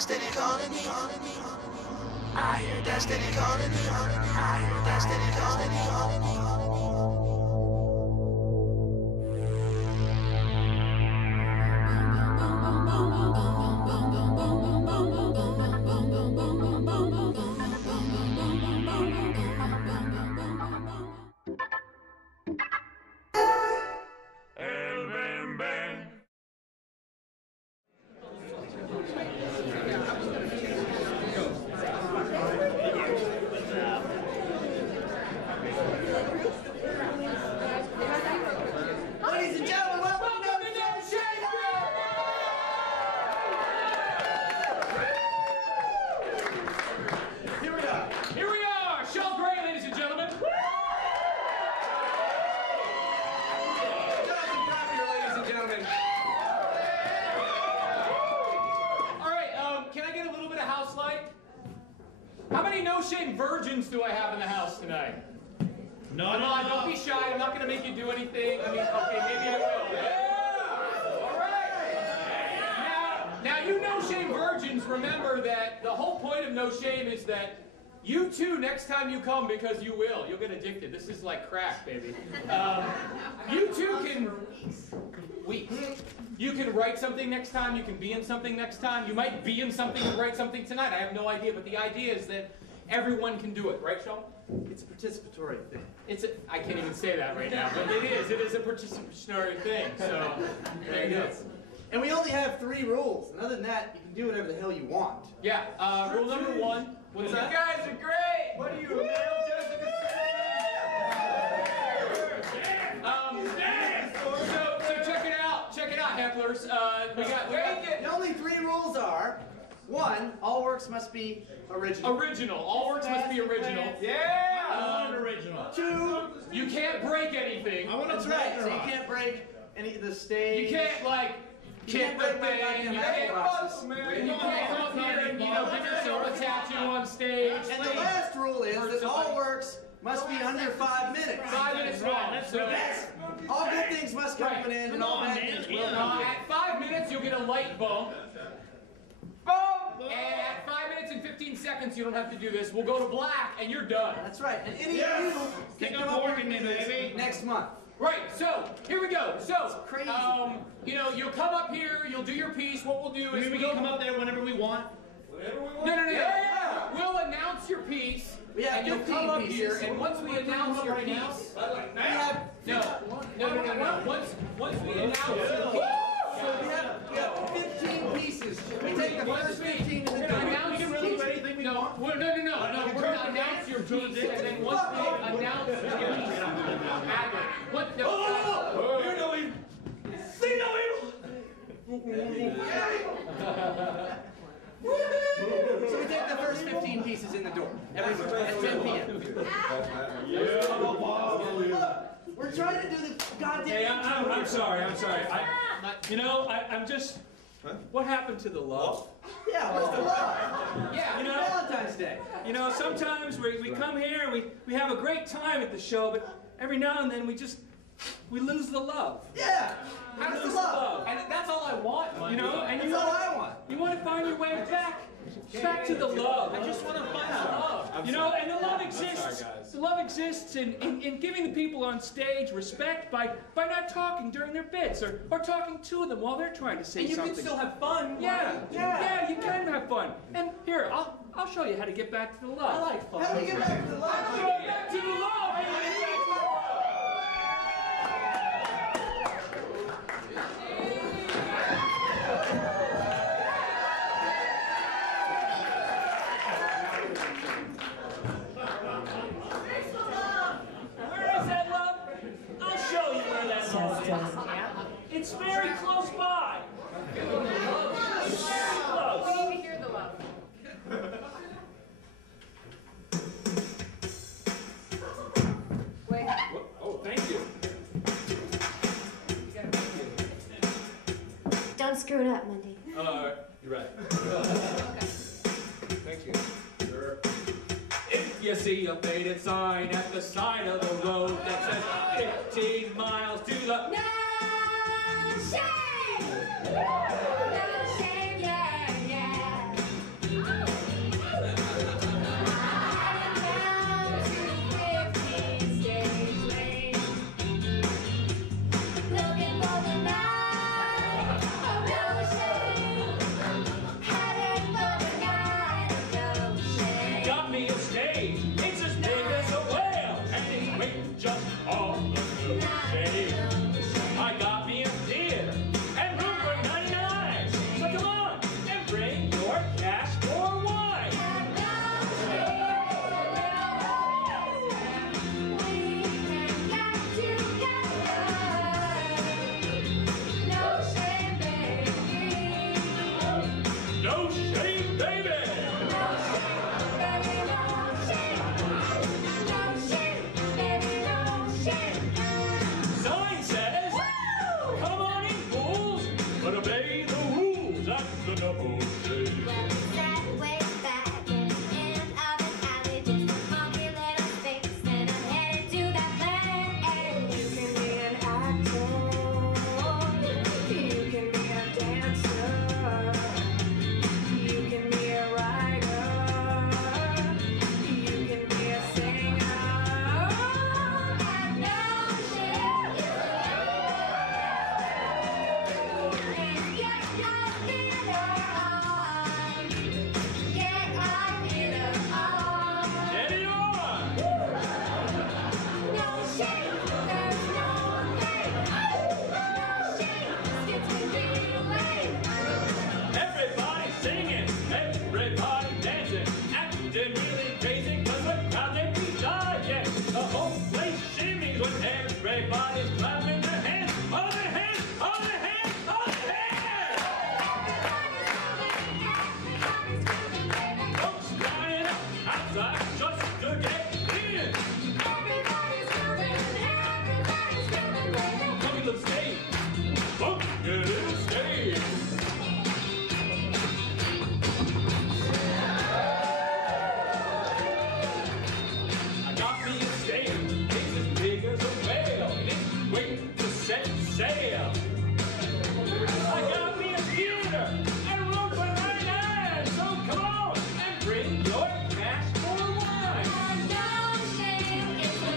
destiny calling me. I hear destiny calling me. I hear destiny calling me. How many no-shame virgins do I have in the house tonight? No, Come on, don't be shy. I'm not going to make you do anything. I mean, okay, maybe I will. Yeah! All right. Now, you no-shame virgins, remember that the whole point of no-shame is that you too, next time you come, because you will, you'll get addicted. This is like crack, baby. You too can... Weeks. You can write something next time, you can be in something next time. You might be in something and write something tonight. I have no idea, but the idea is that everyone can do it, right, Sean? It's a participatory thing. I can't even say that right now, but it is a participatory thing, so there you go. And we only have 3 rules, and other than that, you can do whatever the hell you want. Yeah, rule number 1, what's that? You guys are great! What are you, a male Jessica? Check it out, hecklers. The only 3 rules are, 1, all works must be original. Original. All works must be original. Yeah! I want original. 2, you can't break anything. I want to that's right, so you can't break any of the stage. You can't, like, kick the thing. You can't come up here and, give yourself a tattoo on stage. And the last rule is that all works must be under 5 minutes. 5 minutes long. So all good things must come to an end, and all bad things will not. At 5 minutes, you'll get a light bump. Boom! And at 5 minutes and 15 seconds, you don't have to do this. We'll go to black, and you're done. That's right. And any of you can come up with me next month. Right, so, here we go. So, you'll come up here, you'll do your piece. What we'll do is we can come up there whenever we want. No. We'll announce your piece, and you'll come up here, and once we announce your piece... No. Once we announce your piece... So we have 15 pieces. We take the first 15 to the door. We can really do anything we want. No, we're going to announce your piece, and then once we announce your piece... Hear no evil! See no evil! So we take the first 15 pieces in the door every morning at 10 p.m. Look, we're trying to do the goddamn... Hey, I'm sorry. I'm just... What happened to the love? Yeah, what's the love? Yeah, Valentine's Day. Sometimes we come here and we have a great time at the show, but every now and then we lose the love. Yeah, how's the love? And that's all I want, man. That's all I want. You want to find your way back to the love. I just want to find love. And the love exists. The love exists in giving the people on stage respect by not talking during their bits or talking to them while they're trying to say something. And you can still have fun. Yeah, you can have fun. And here, I'll show you how to get back to the love. I like fun. How do we get back to the love? Get back to the love. It's very close by. It's very close. We need to hear the love. Wait. Oh, thank you. Don't screw it up, Mindy. You're right. Okay. Thank you. Sure. If you see a faded sign at the side of the road that says 15 miles to the... No shame! No shame, yeah. but obey the rules at the no shame. Well, it's that way back in the end of an alley, just a funky little space, and I'm headed to that place. You can be an actor, you can be a dancer, you can be a writer, you can be a singer. And no shame is get our theater on. Get our theater on. Steady on! No shame, there's no blame. No shame, skits can be lame. Everybody singing, everybody dancing, acting really crazy, cause the crowd ain't be dying. The whole place shimmies when everybody's clapping their hands. All their hands, all their hands, all their hands! Everybody's moving, baby. Folks lining up outside just to get in. Everybody's moving, everybody's moving, baby. Look at the stage. Look at the stage. I got me a stage. It's as big as a whale. And it's waiting to set sail. I got me a theater and room for 99. So come on and bring your cash for wine. And no shame, it's a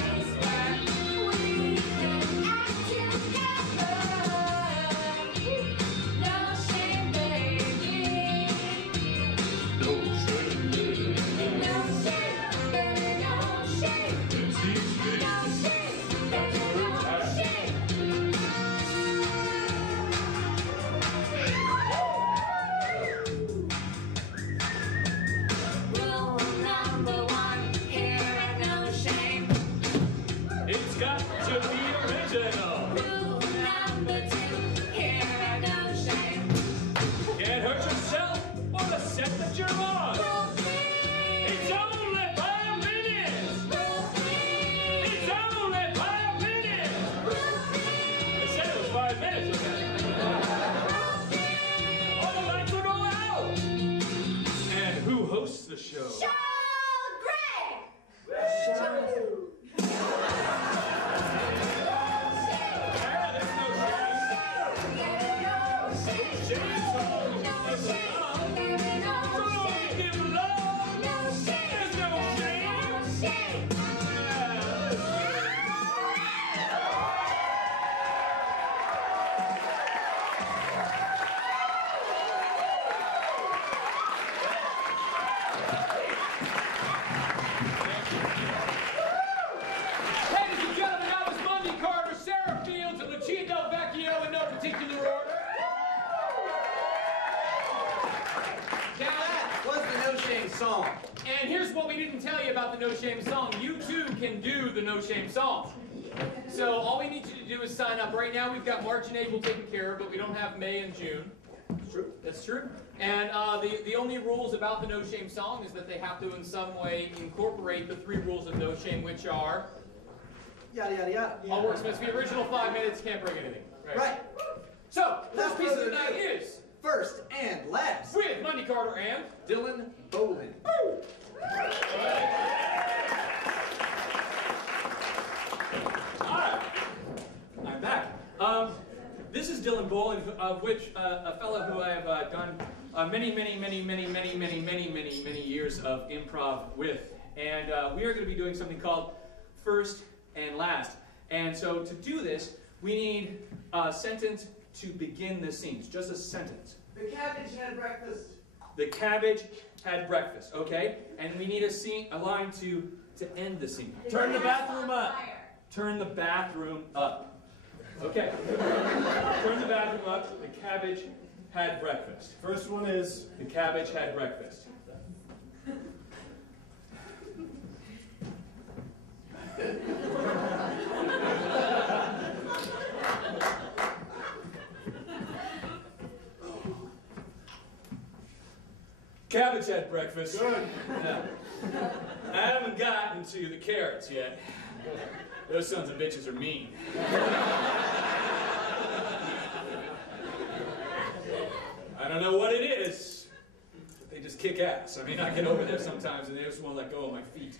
place where we can act together. No shame, baby. No shame, baby. No shame, baby, no shame. It's easy. No shame, baby, no shame. Rule number one here at No Shame. It's got to be original. Rule number two here at No Shame. Can't hurt yourself or the set that you're on. Rule three. It's only 5 minutes. Rule three. It's only 5 minutes. Rule three. They said it was 5 minutes. Rule three. All the lights will go out. And who hosts the show? Cheryl Gray. Yeah, there's no shame. Shame's on. It's love. So don't give love. There's no shame. Ladies and gentlemen, that was Monty Carter, Sarah Fields, and Lucia Del Vecchio in no particular order. Now, That was the No Shame song. and here's what we didn't tell you about the No Shame song. You too can do the No Shame song. So all we need you to do is sign up. Right now we've got March and April taken care of, but we don't have May and June. True. That's true. And the only rules about the No Shame song is that they have to in some way incorporate the 3 rules of No Shame, which are Yada, yada, yada. all works must be original, 5 minutes, can't break anything. Right. So, Without first piece of further the night ado. is First and last, with Monty Carter and Dylan Bolin. Alright, I'm back. This is Dylan Bowling, of which a fellow who I have done many years of improv with. And we are going to be doing something called First and Last. And so to do this, we need a sentence to begin the scenes. Just a sentence. The cabbage had breakfast. The cabbage had breakfast, okay? And we need a line to end the scene. Turn the bathroom up. Turn the bathroom up. Okay. Turn the bathroom up. The cabbage had breakfast. First one is The cabbage had breakfast. Cabbage had breakfast. good. Yeah. I haven't gotten to the carrots yet. Those sons of bitches are mean. kick ass. I mean, I get over there sometimes and they just won't let go of my feet.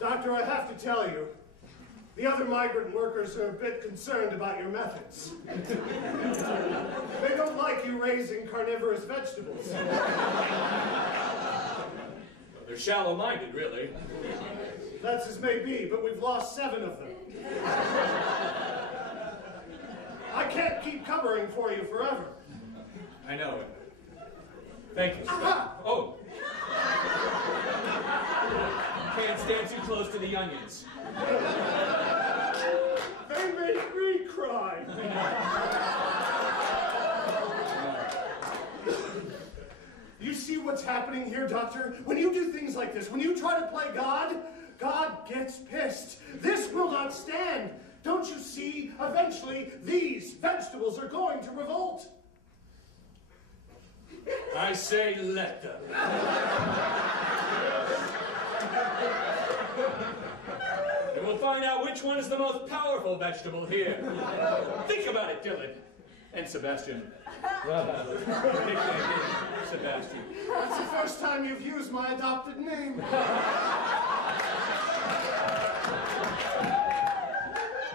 Doctor, I have to tell you, the other migrant workers are a bit concerned about your methods. They don't like you raising carnivorous vegetables. They're shallow-minded, really. That's as may be, but we've lost 7 of them. I can't keep covering for you forever. I know it. Thank you. Oh. Can't stand too close to the onions. They make me cry. You see what's happening here, Doctor? When you do things like this, when you try to play God, God gets pissed. This will not stand. Don't you see? Eventually, these vegetables are going to revolt. I say let them. And we'll find out which one is the most powerful vegetable here. Think about it, Dylan. And Sebastian. Nickname Sebastian. That's the first time you've used my adopted name.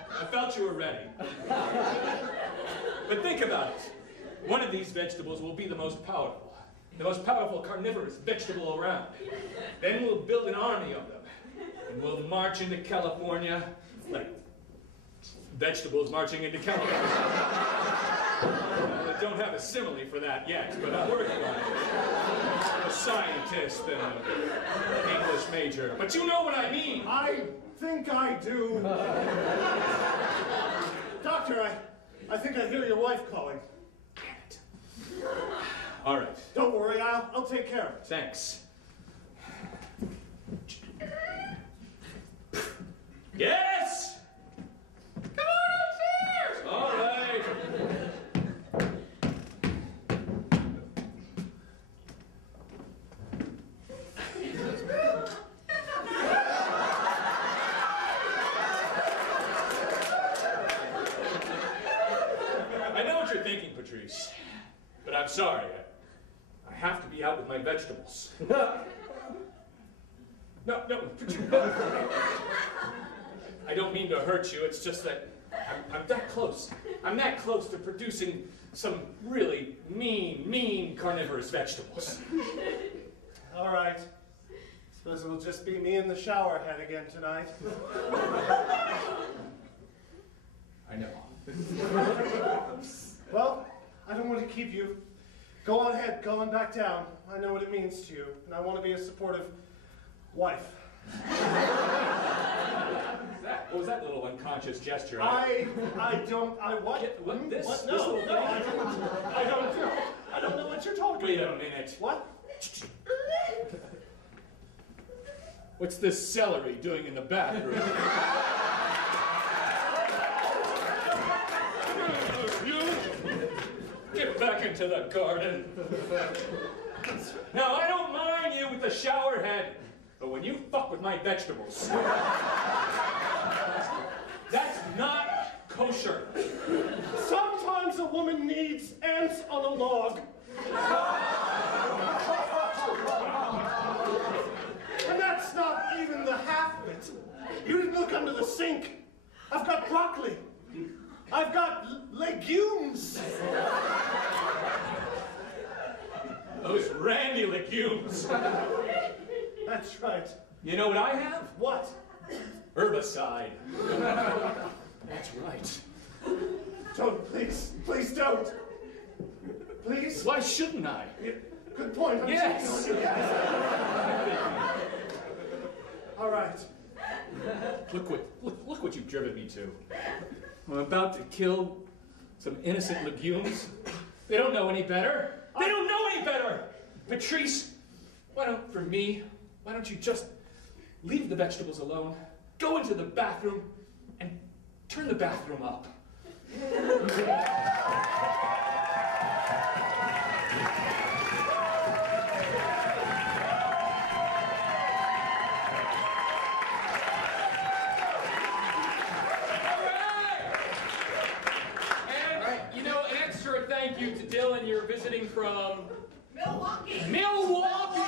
I felt you were ready. But think about it. One of these vegetables will be the most powerful carnivorous vegetable around. Then we'll build an army of them. And we'll march into California like vegetables marching into California. I don't have a simile for that yet, but I'm working on it. I'm a scientist and an English major. But you know what I mean. I think I do. Doctor, I think I hear your wife calling. Damn it. All right. Don't worry, I'll take care of it. Thanks. Yes! Come on upstairs! All right. I know what you're thinking, Patrice, but I'm sorry. I have to be out with my vegetables. No, I don't mean to hurt you, it's just that I'm that close. I'm that close to producing some really mean carnivorous vegetables. All right. Suppose it'll just be me in the shower head again tonight. I know. Well, I don't want to keep you. Go on ahead, go on back down. I know what it means to you, and I want to be a supportive wife. What was that little unconscious gesture? What? This? What? This No, little no, thing? I don't know what you're talking Wait about. a minute. What? What's this celery doing in the bathroom? You get back into the garden. Now, I don't mind you with the shower head, but when you fuck with my vegetables, that's not kosher. Sometimes a woman needs ants on a log. And that's not even the half of it. You didn't look under the sink. I've got broccoli. I've got legumes. Those randy legumes. That's right. You know what I have? What? Herbicide. That's right. Don't, please don't. Please? Why shouldn't I? Good point. I'm Yes. checking on you. Yes. All right. Look what you've driven me to. I'm about to kill some innocent legumes. They don't know any better. They don't know any better. Patrice, why don't you just leave the vegetables alone, go into the bathroom, and turn the bathroom up. Thank you to Dylan. You're visiting from Milwaukee. Milwaukee!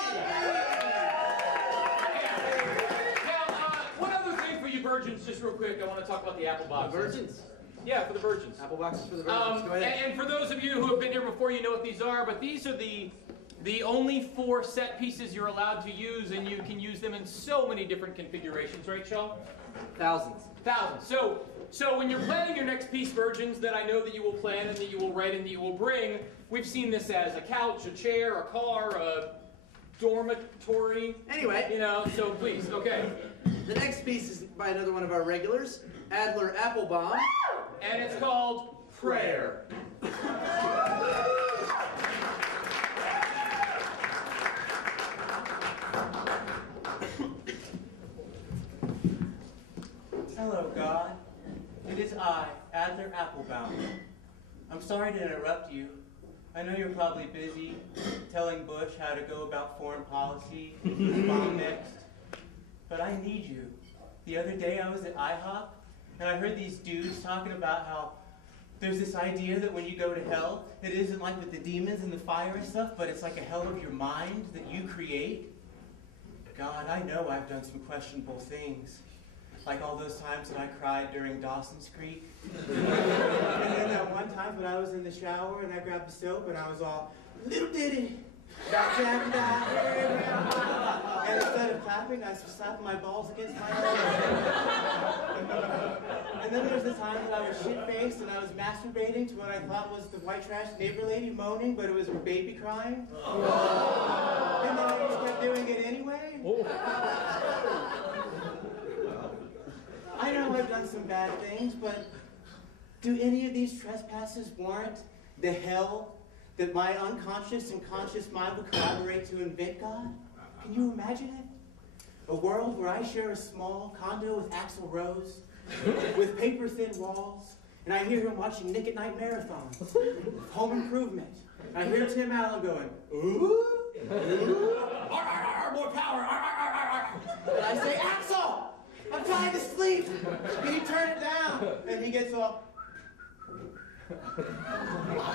Now, one other thing for you virgins, just real quick, I want to talk about the apple boxes. Virgins. Yeah, for the virgins. Apple boxes for the virgins. Go ahead. And for those of you who have been here before, you know what these are, but these are the only 4 set pieces you're allowed to use, and you can use them in so many different configurations, right, Shell? Thousands. Thousands. So when you're planning your next piece, virgins, that I know that you will plan and that you will rent and that you will bring, we've seen this as a couch, a chair, a car, a dormitory. Anyway. You know, so please, okay. The next piece is by another one of our regulars, Adler Applebaum. And it's called Prayer. Hello, God. It is I, Adler Applebaum. I'm sorry to interrupt you. I know you're probably busy telling Bush how to go about foreign policy, bomb next. But I need you. The other day I was at IHOP, and I heard these dudes talking about how there's this idea that when you go to hell, it isn't like with the demons and the fire and stuff, but it's like a hell of your mind that you create. God, I know I've done some questionable things. Like all those times that I cried during Dawson's Creek. And then that one time when I was in the shower and I grabbed the soap and I was all, little ditty, and instead of clapping, I was slapping my balls against my head. And then there's the time that I was shit-faced and I was masturbating to what I thought was the white trash neighbor lady moaning, but it was her baby crying. And then I just kept doing it anyway. I know I've done some bad things, but do any of these trespasses warrant the hell that my unconscious and conscious mind would collaborate to invent, God? Can you imagine it? A world where I share a small condo with Axl Rose, with paper-thin walls, and I hear him watching Nick at Night marathons, Home Improvement. I hear Tim Allen going, ooh, ooh, more power, and I say, Axl! I'm trying to sleep. Can you turn it down? And he gets all.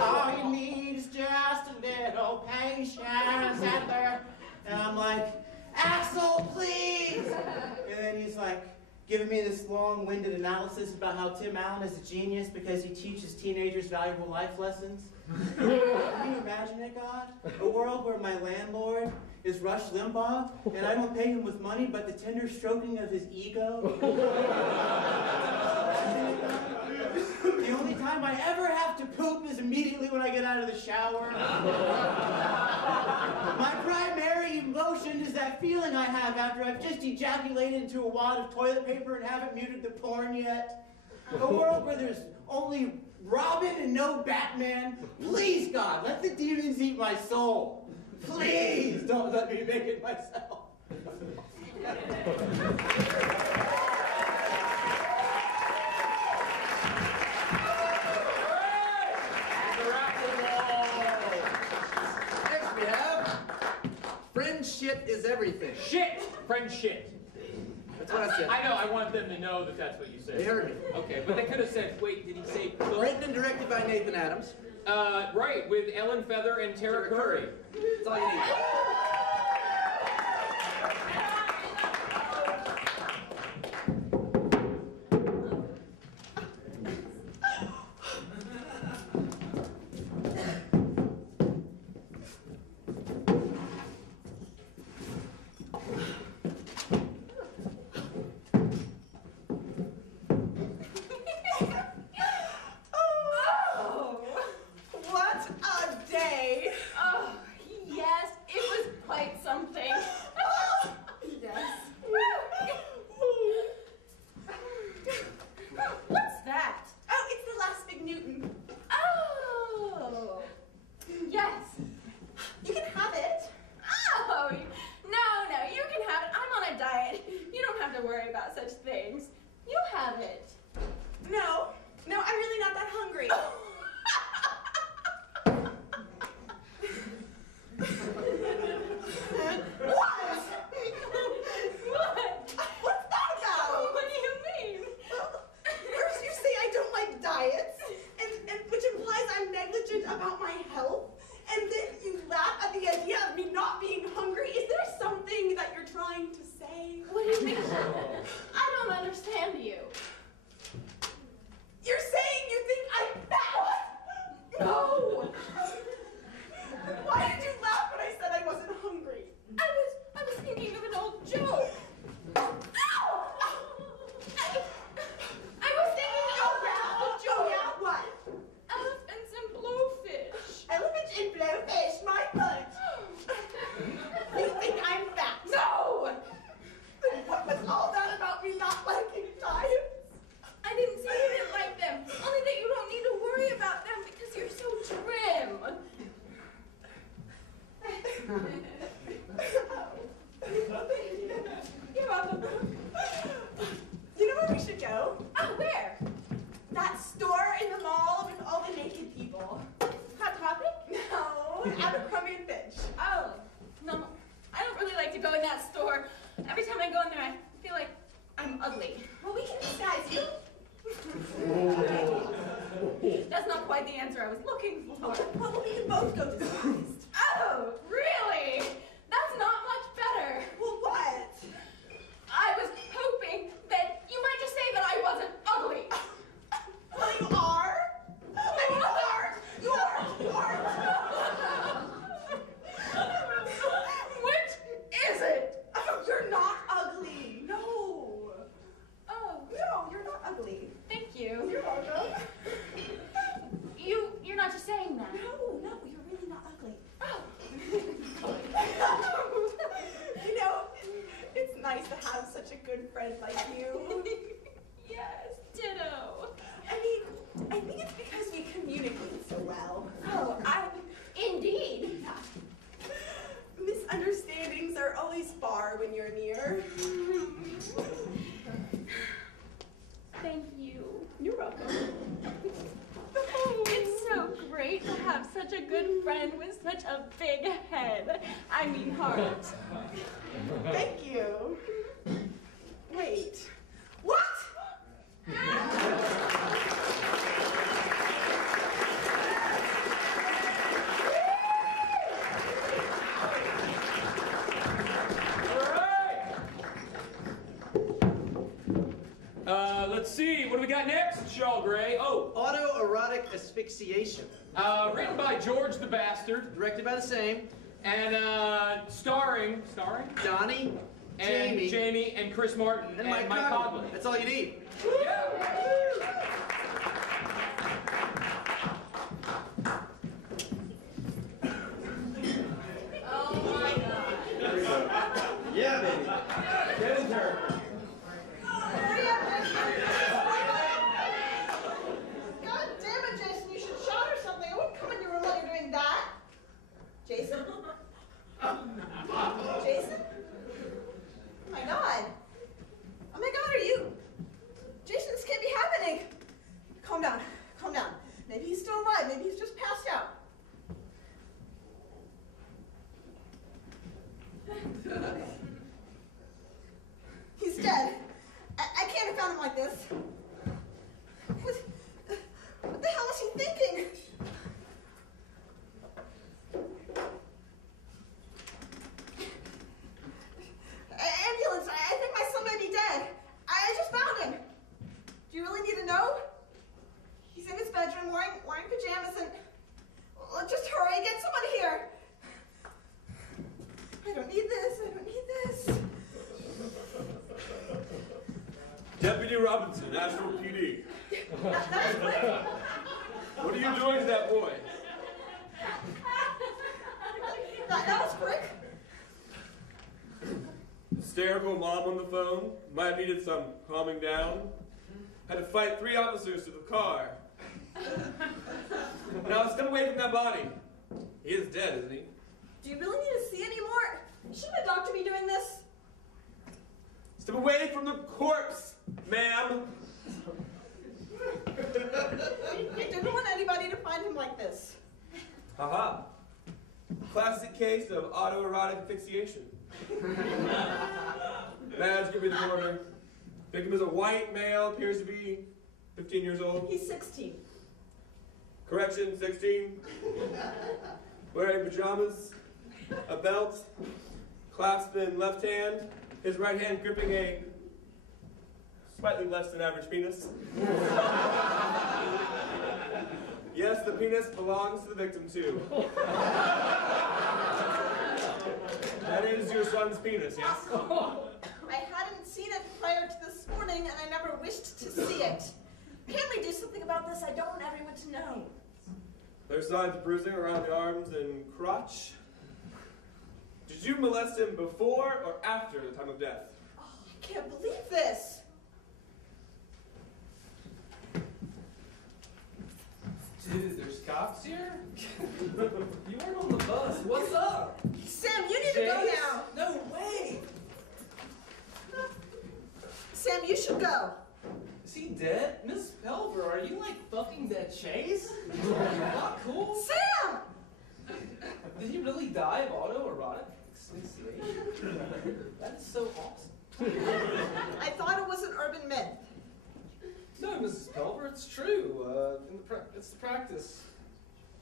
All you need is just a little patience out there. And I'm like, Axl, please. And then he's like giving me this long-winded analysis about how Tim Allen is a genius because he teaches teenagers valuable life lessons. Can you imagine it, God? A world where my landlord is Rush Limbaugh, and I don't pay him with money, but the tender stroking of his ego. The only time I ever have to poop is immediately when I get out of the shower. My primary emotion is that feeling I have after I've just ejaculated into a wad of toilet paper and haven't muted the porn yet. A world where there's only Robin and no Batman. Please, God, let the demons eat my soul. Please don't let me make it myself. Next we have friend shit is everything. Shit! Friend shit. That's what I said. I know, I want them to know that that's what you said. They heard me. Okay, but they could have said, wait, did he say Written and directed by Nathan Adams. Right, with Ellen Feather and Tara Curry. That's all you need. Oh, what a day. Oh, yes, it was No! Why did you laugh when I said I wasn't hungry? I was thinking of an old joke. Ow! I was thinking, oh yeah, what? Elephants and blowfish. Elephants and blowfish, my butt. You think I'm fat? No! Then what was all that about me not liking diets? I didn't say you didn't like them, only that you don't need to worry about them because you're so trim. You're welcome. You know where we should go? Oh, where? That store in the mall with all the naked people. Hot Topic? No, Abercrombie and Fitch. Oh, no, I don't really like to go in that store. Every time I go in there, I feel like I'm ugly. Well, we can disguise you. That's not quite the answer I was looking for. Well, we can both go disguised. Oh, really? That's not much better. Well, what? I was hoping that you might just say that I wasn't ugly. Well, you are. I mean, you aren't. Which is it? Oh, you're not ugly. No. Oh. No, you're not ugly. Thank you. You're welcome. You're not just saying that. No, you're really not ugly. Oh. You know, it's nice to have such a good friend like you. Yes, ditto. I think it's because we communicate so well. Oh, indeed. Yeah. Misunderstandings are always far when you're near. Thank you. You're welcome. It's so great to have such a good friend with such a big head. I mean heart. Thank you. Wait. What? Let's see, what do we got next, Shaw Gray? Oh, Autoerotic asphyxiation. written by George the Bastard. Directed by the same. And starring Donnie, and Jamie and Chris Martin and Mike Mike Conley. That's all you need. Yeah. Oh my God. Yeah, baby. Get in her. God damn it, Jason, you should shout or something. I wouldn't come in your room while you're doing that. Jason? Jason? Oh my God. Oh my God, are you? Jason, this can't be happening. Calm down. Calm down. Maybe he's still alive. Maybe he's just passed out. He's dead. I can't have found him like this. What the hell is he thinking? Ambulance, I think my son may be dead. I just found him. Do you really need to know? He's in his bedroom wearing pajamas and... Well, just hurry, get someone here. I don't need this, I don't need this. Deputy Robinson, Asheville PD. That was quick. What are you doing to that boy? That was quick. Hysterical mom on the phone. Might have needed some calming down. Had to fight 3 officers to the car. And I was still away from that body. He is dead, isn't he? Do you really need to see any more? Shouldn't a doctor be doing this? Step away from the corpse, ma'am. I didn't want anybody to find him like this. Haha. Classic case of autoerotic asphyxiation. Badge, give me the coroner. Victim is a white male, appears to be 15 years old. He's 16. Correction, 16. Wearing pajamas, a belt, clasped in left hand, his right hand gripping a slightly less than average penis. Yes, the penis belongs to the victim too. That is your son's penis, yes? I hadn't seen it prior to this morning, and I never wished to see it. Can we do something about this? I don't want everyone to know. There's signs of bruising around the arms and crotch. Did you molest him before or after the time of death? Oh, I can't believe this. Dude, there's cops here? You weren't on the bus. What's up? Sam, you need to go James? now. No way. Sam, you should go. Is he dead? Miss Pelver, are you like fucking that Chase? Not cool. Sam! Did he really die of autoerotic asphyxiation? That is so awesome. I thought it was an urban myth. No, Mrs. Pelver, it's true. It's the practice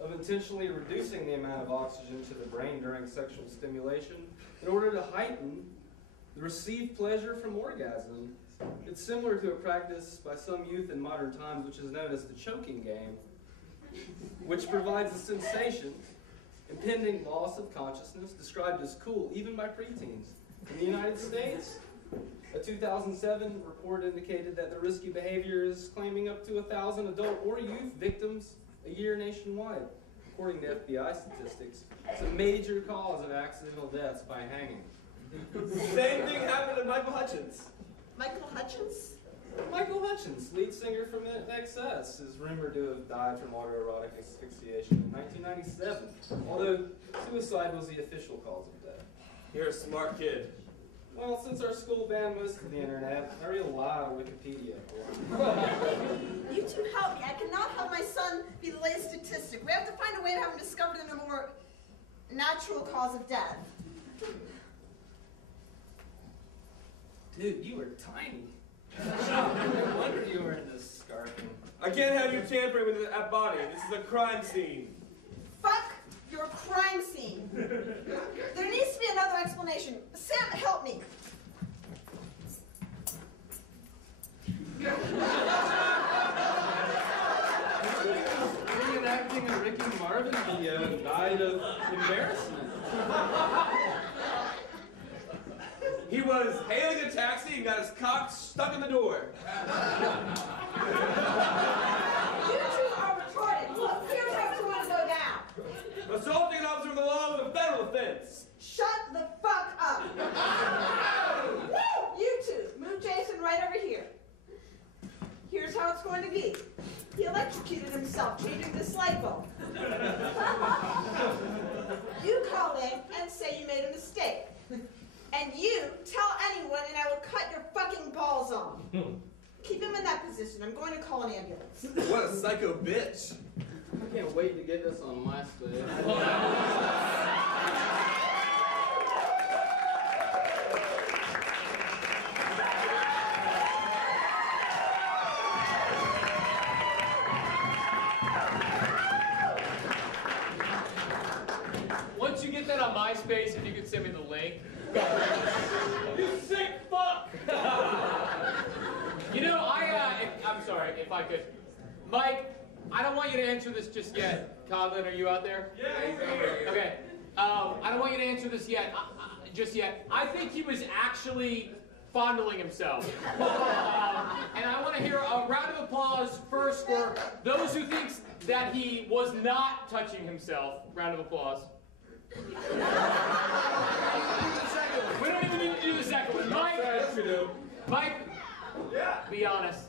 of intentionally reducing the amount of oxygen to the brain during sexual stimulation in order to heighten the received pleasure from orgasm. It's similar to a practice by some youth in modern times which is known as the choking game, which provides a sensation, impending loss of consciousness, described as cool even by preteens. In the United States, a 2007 report indicated that the risky behavior is claiming up to 1,000 adult or youth victims a year nationwide. According to FBI statistics, it's a major cause of accidental deaths by hanging. Same thing happened to Michael Hutchins. Michael Hutchins? Michael Hutchins, lead singer from XS, is rumored to have died from autoerotic asphyxiation in 1997, although suicide was the official cause of death. You're a smart kid. Well, since our school banned most of the internet, I read a lot of Wikipedia. You two help me. I cannot have my son be the latest statistic. We have to find a way to have him discovered in a more natural cause of death. Dude, you were tiny. No wonder you were into scarfing. I can't have you tampering with that body. This is a crime scene. Fuck your crime scene. There needs to be another explanation. Sam, help me. Reenacting a Ricky Marvin video died of embarrassment. He was hailing a taxi and got his cock stuck in the door. You two are retarded. Look, here's how it's going to go down. Assaulting an officer with the law is a federal offense. Shut the fuck up. Woo! You two, move Jason right over here. Here's how it's going to be. He electrocuted himself, changing this light bulb. You call in and say you made a mistake. And you tell anyone and I will cut your fucking balls off. Keep him in that position. I'm going to call an ambulance. What a psycho bitch. I can't wait to get this on MySpace. Once you get that on MySpace, if you could send me the link. You sick fuck! You know, I'm sorry, if I could. Mike, I don't want you to answer this just yet. Coglin, are you out there? Yeah, he's right here. Okay. I don't want you to answer this yet, just yet. I think he was actually fondling himself. And I want to hear a round of applause first for those who think that he was not touching himself. Round of applause. We don't even need to do the second one. Mike, Yes, we do. Mike, Yeah. be honest.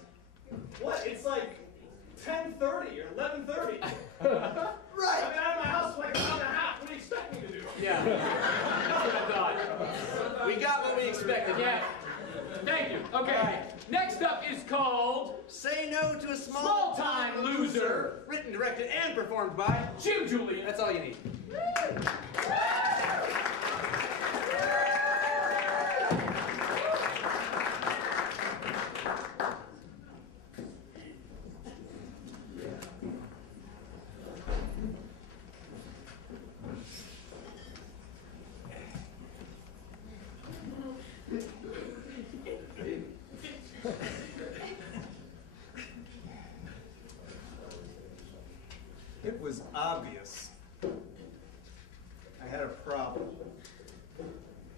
What? It's like 10:30 or 11:30. Right. I've been out of my house for like an hour and a half. What do you expect me to do? Yeah, that's what I thought. We got what we expected. Yeah. Thank you. Okay. Next up is called Say No to a Small-Time Loser. Written, directed, and performed by Jim Julian. That's all you need. It was obvious I had a problem. It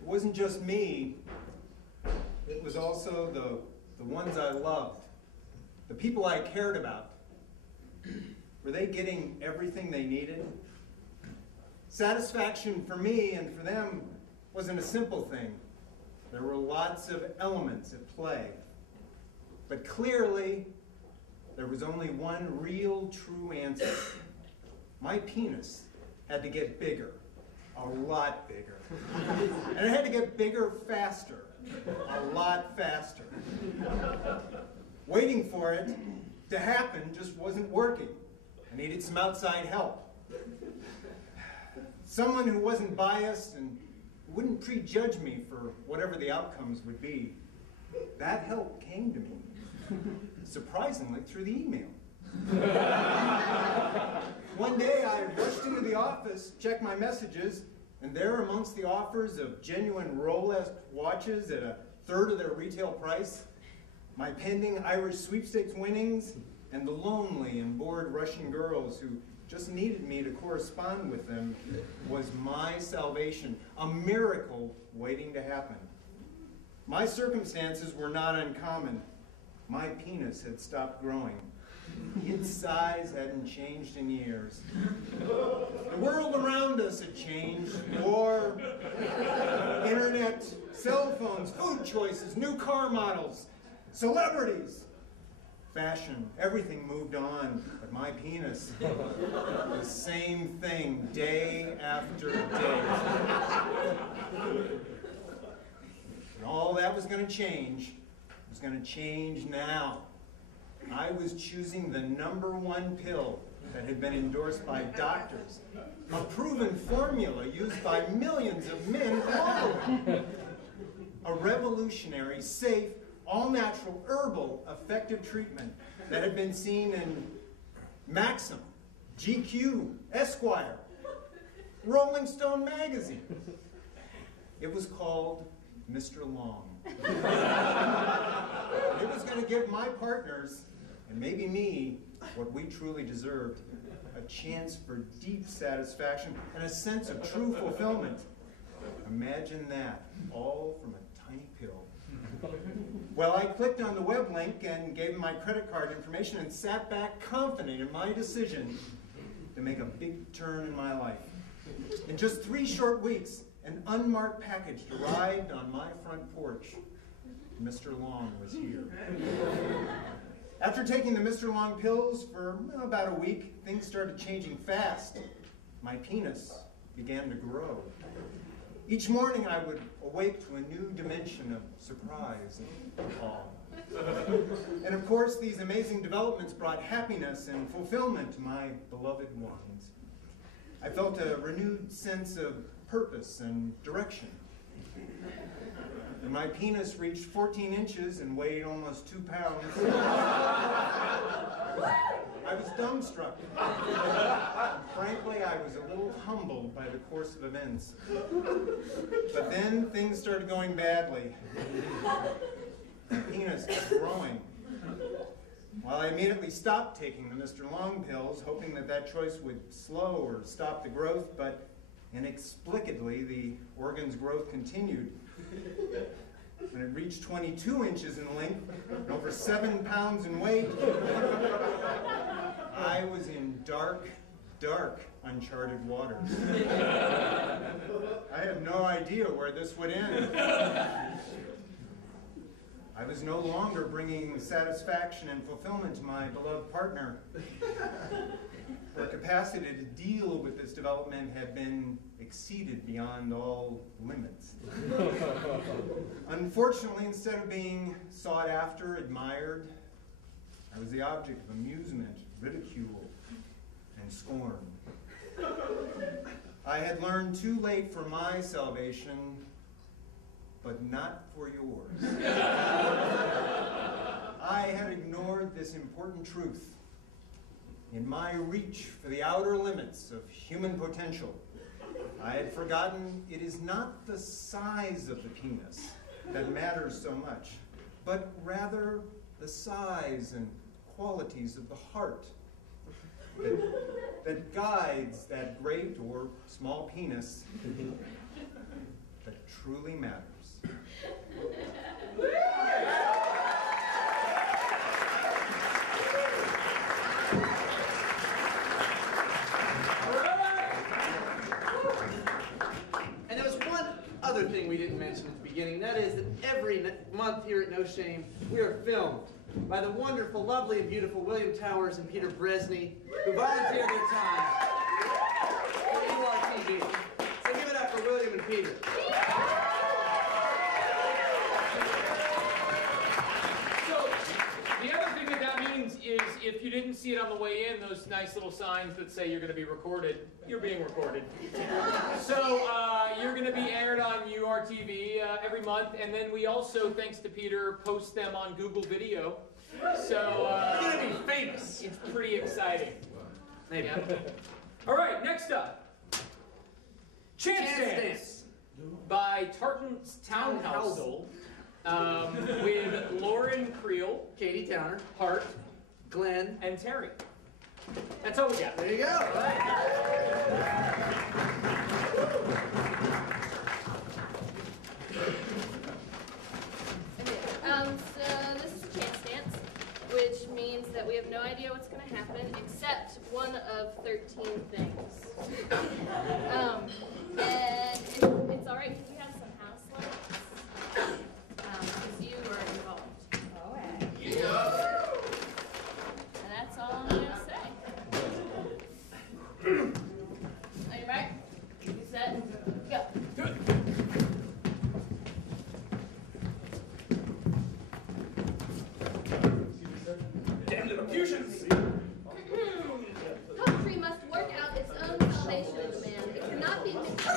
wasn't just me. It was also the ones I loved, the people I cared about. Were they getting everything they needed? Satisfaction for me and for them wasn't a simple thing. There were lots of elements at play. But clearly, there was only one real true answer. My penis had to get bigger, a lot bigger. And it had to get bigger faster, a lot faster. Waiting for it to happen just wasn't working. I needed some outside help. Someone who wasn't biased and wouldn't prejudge me for whatever the outcomes would be. That help came to me, surprisingly, through the email. One day I rushed into the office, checked my messages, and there amongst the offers of genuine Rolex watches at 1/3 of their retail price, my pending Irish sweepstakes winnings, and the lonely and bored Russian girls who just needed me to correspond with them, was my salvation, a miracle waiting to happen. My circumstances were not uncommon. My penis had stopped growing. Its size hadn't changed in years. The world around us had changed. War, internet, cell phones, food choices, new car models, celebrities, fashion, everything moved on. But my penis, the same thing day after day. And all that was going to change was going to change now. I was choosing the #1 pill that had been endorsed by doctors, a proven formula used by millions of men globally. A revolutionary, safe, all-natural, herbal, effective treatment that had been seen in Maxim, GQ, Esquire, Rolling Stone magazine. It was called Mr. Long. It was going to give my partners, and maybe me, what we truly deserved, a chance for deep satisfaction and a sense of true fulfillment. Imagine that, all from a tiny pill. Well, I clicked on the web link and gave him my credit card information and sat back confident in my decision to make a big turn in my life. In just 3 short weeks, an unmarked package arrived on my front porch. Mr. Long was here. After taking the Mr. Long pills for about a week, things started changing fast. My penis began to grow. Each morning I would awake to a new dimension of surprise and awe. And of course, these amazing developments brought happiness and fulfillment to my beloved ones. I felt a renewed sense of purpose and direction. When my penis reached 14 inches and weighed almost 2 pounds, I was dumbstruck. Frankly, I was a little humbled by the course of events. But then things started going badly. My penis kept growing. While I immediately stopped taking the Mr. Long pills, hoping that that choice would slow or stop the growth, but inexplicably, the organ's growth continued. When it reached 22 inches in length and over 7 pounds in weight, I was in dark, dark, uncharted waters. I had no idea where this would end. I was no longer bringing satisfaction and fulfillment to my beloved partner. Her capacity to deal with this development had been exceeded beyond all limits. Unfortunately, instead of being sought after, admired, I was the object of amusement, ridicule, and scorn. I had learned too late for my salvation, but not for yours. I had ignored this important truth. In my reach for the outer limits of human potential, I had forgotten it is not the size of the penis that matters so much, but rather the size and qualities of the heart that guides that great or small penis that truly matters. And there was one other thing we didn't mention at the beginning. That is that every month here at No Shame, we are filmed by the wonderful, lovely, and beautiful William Towers and Peter Bresney, who volunteer their time for URTV. So give it up for William and Peter. So, the other thing that means is if you didn't see it on the way in, those nice little signs that say you're going to be recorded, you're being recorded. So, you're going to be aired on URTV every month, and then we also, thanks to Peter, post them on Google Video. So, you're going to be famous. It's pretty exciting. Maybe. Yeah. All right, next up. Chance Dance by Tartan's Town Household with Lauren Creel, Katie Towner, Hart, Glenn, and Terry. That's all we got. There you go. So this is a chance dance, which means that we have no idea what's going to happen except one of 13 things. And it's all right because we have some house lights because you were involved. All right. Yeah. And that's all I'm going to say. Are you ready? You set? Go. Damn little fusions! Poetry must work out its own salvation in man. It cannot be mixed with the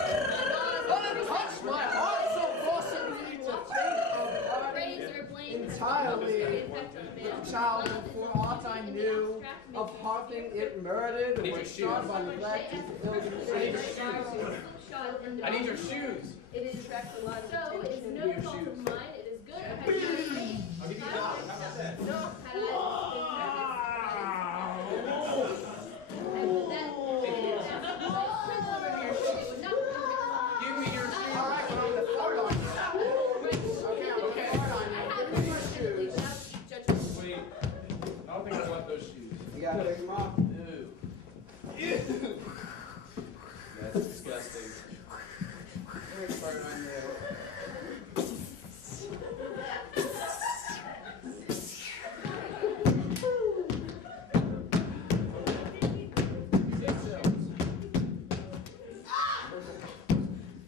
laws of My heart so forcing me to think of praise or blame entirely the effect on man. child for aught I knew of haunting it murdered I need or your shot by shoes. neglect into ill-usage. I need your shoes. It is so it's no fault of mine. It is good. I'll give you $1. How about that? No, Give me your shoes. All right, well, I'm gonna fart on you. Okay, I'm gonna fart on you. Give me your shoes. Wait, I don't think I want those shoes. You gotta take them off. Ew. That's disgusting. There's fart on you.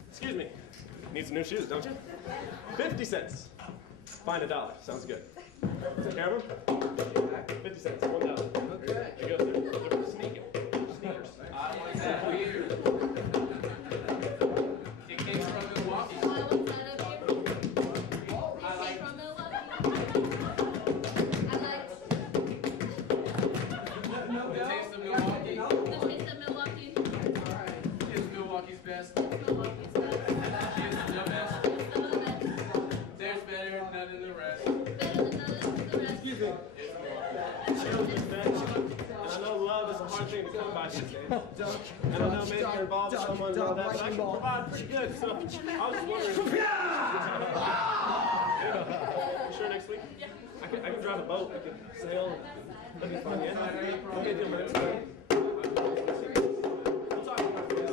Excuse me. Need some new shoes, don't you? 50 cents. Find $1. Sounds good. Take care of them? 50 cents. $1. Okay. There you go. They're for sneakers. I don't like that. Weird. It came from Milwaukee. I like. The taste of Milwaukee. The taste of Milwaukee. Is Milwaukee's best. Milwaukee's best. Is the best. There's better than none of the rest. Better than none of the rest. Excuse me. And I know love is a hard thing to come by these days. And I know maybe you're involved with someone and all that, but I can provide pretty good. So I was just wondering. You sure next week? Yeah. I can drive a boat. I can sail. That'd be fun, yeah? Okay, deal, man. We'll talk about it.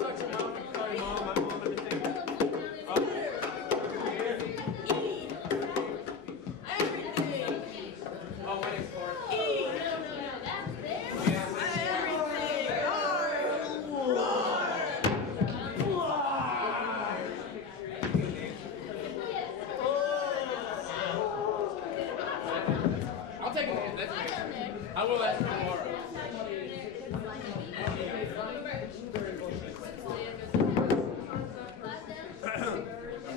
Talk to mom. Sorry, mom. My mom, everything. Oh, waiting for it. I'll take a hand. That's fair. I will ask tomorrow.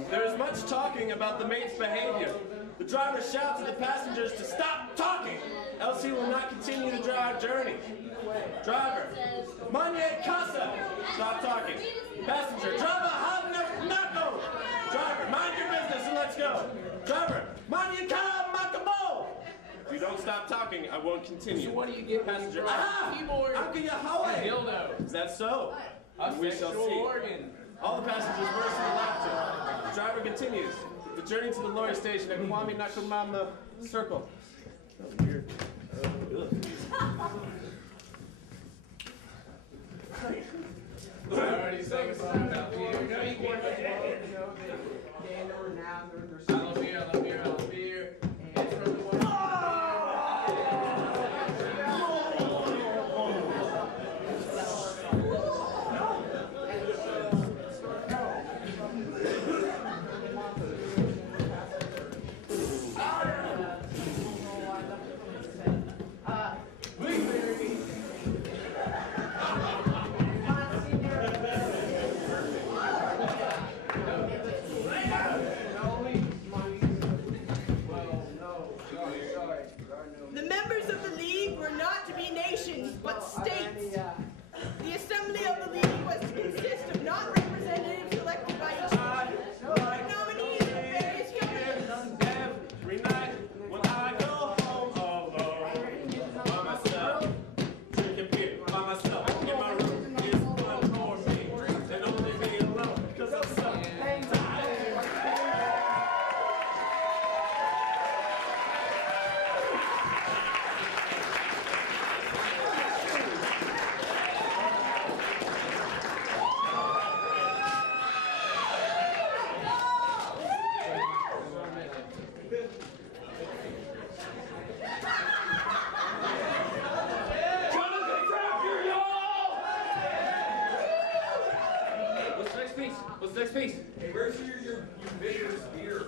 There's much talking about the mate's behavior. The driver shouts at the passengers to stop talking, else he will not continue the drive journey. Driver, Manye Casa, stop talking. Passenger, driver, have no. Driver, mind your business and let's go. Driver, Manye Ka Makabo. If you don't stop talking, I won't continue. So what do you get when you Passenger? throw a keyboard? Alcohol. Dildo. Is that so? A We shall sexual see. organ. All the passengers burst into laughter. The driver continues. The journey to the lawyer station at Kwame Nkrumah Circle. Oh, weird. I already sang a song about beer. I love beer, I love beer, I love beer. It's from the one. The members of the League were not to be nations, but states. The assembly of the League was to consist of non-representatives elected by each state, but nominees of various governments. Every night when I go home alone, by myself, drinking beer by myself in my room is one more me, and only me alone, 'cause I'm so tired. What's the next piece? Hey, where's your vigorous beer?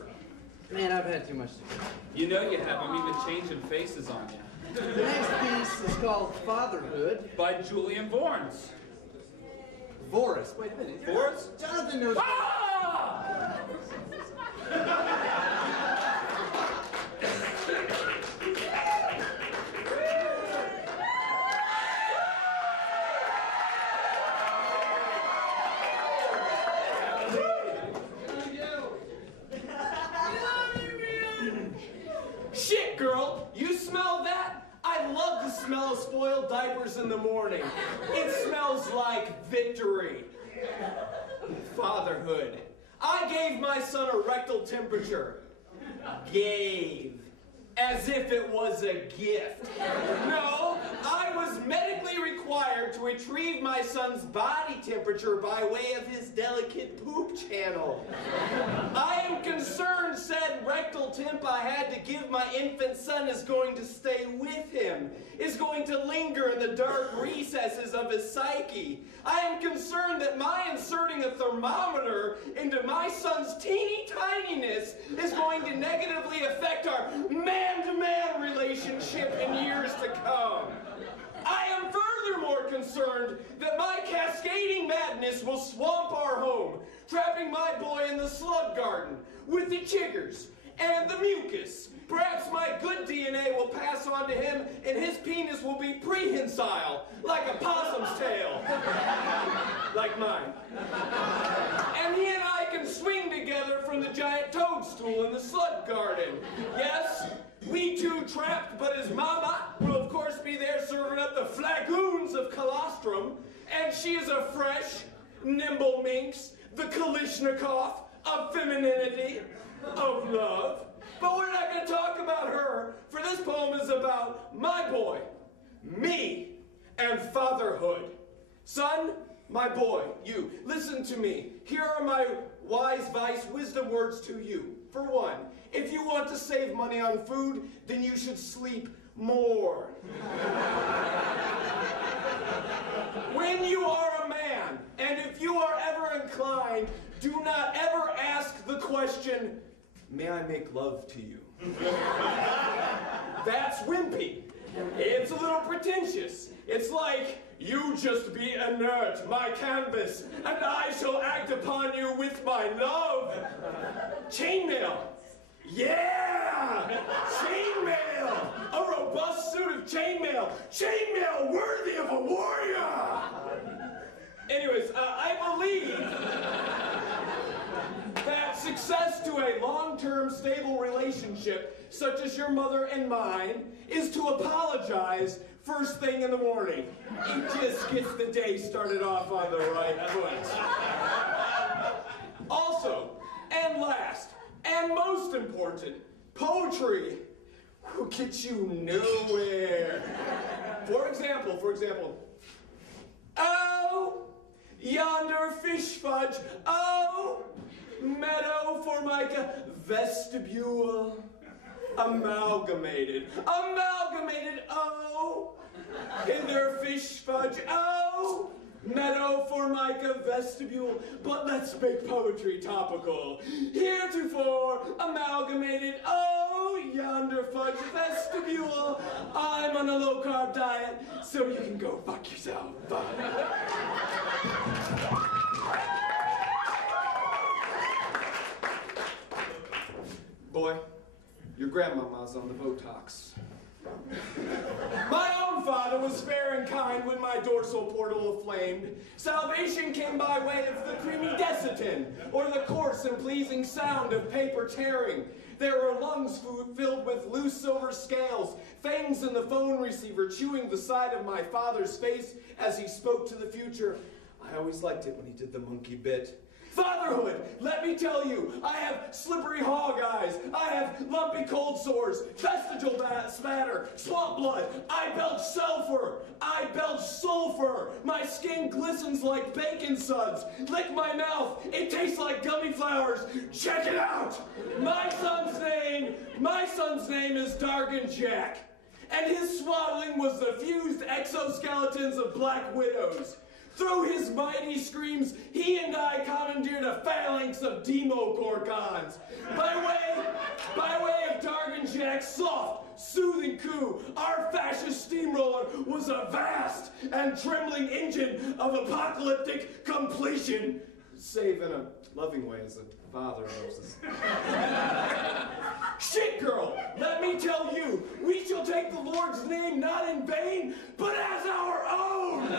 Man, I've had too much to drink. You know you have. I'm even changing faces on you. The next piece is called Fatherhood. By Julian Vorns. Voris. Wait a minute. Voris? Jonathan knows. Ah! Shit, girl, you smell that? I love the smell of spoiled diapers in the morning. It smells like victory. Fatherhood. I gave my son a rectal temperature. Gave. As if it was a gift. No, I was medically required to retrieve my son's body temperature by way of his delicate poop channel. I am concerned said rectal temp I had to give my infant son is going to stay with him, is going to linger in the dark recesses of his psyche. I am concerned that my inserting a thermometer into my son's teeny tininess is going to negatively affect our man-to-man relationship in years to come. I am furthermore concerned that my cascading madness will swamp our home, trapping my boy in the slug garden with the chiggers and the mucus. Perhaps my good DNA will pass on to him and his penis will be prehensile, like a possum's tail. Like mine. And he and I can swing together from the giant toadstool in the slug garden. Yes, we two trapped, but his mama will of course be there serving up the flagoons of colostrum, and she is a fresh, nimble minx, the Kalishnikov of femininity, of love. But we're not going to talk about her, for this poem is about my boy, me, and fatherhood. Son, my boy, you, listen to me. Here are my wise vice wisdom words to you. For one, if you want to save money on food, then you should sleep more. When you are a man, and if you are ever inclined, do not ever ask the question, may I make love to you? That's wimpy. It's a little pretentious. It's like, you just be inert, my canvas, and I shall act upon you with my love. Chainmail. Yeah! Chainmail! A robust suit of chainmail. Chainmail worthy of a warrior! Anyways, I believe that success to a long-term stable relationship such as your mother and mine, is to apologize first thing in the morning. It just gets the day started off on the right foot. Also, and last, and most important, poetry will get you nowhere. For example, oh, yonder fish fudge, oh, meadow formica, vestibule, amalgamated, oh, hither fish fudge, oh, meadow formica, vestibule, but let's make poetry topical. Heretofore, amalgamated, oh, yonder fudge, vestibule, I'm on a low-carb diet, so you can go fuck yourself. Boy, your grandmama's on the Botox. My own father was fair and kind when my dorsal portal aflamed. Salvation came by way of the creamy desitin, or the coarse and pleasing sound of paper tearing. There were lungs filled with loose silver scales, fangs in the phone receiver chewing the side of my father's face as he spoke to the future. I always liked it when he did the monkey bit. Fatherhood, let me tell you, I have slippery hog eyes, I have lumpy cold sores, vestigial spatter, swamp blood, I belch sulfur, my skin glistens like bacon suds, lick my mouth, it tastes like gummy flowers, check it out! My son's name is Dargan Jack, and his swaddling was the fused exoskeletons of black widows. Through his mighty screams, he and I commandeered a phalanx of Demogorgons. By way of Dargan Jack's soft, soothing coo, our fascist steamroller was a vast and trembling engine of apocalyptic completion. Save in a loving way as a father loves us. Shit, girl, let me tell you, we shall take the Lord's name not in vain, but as our own.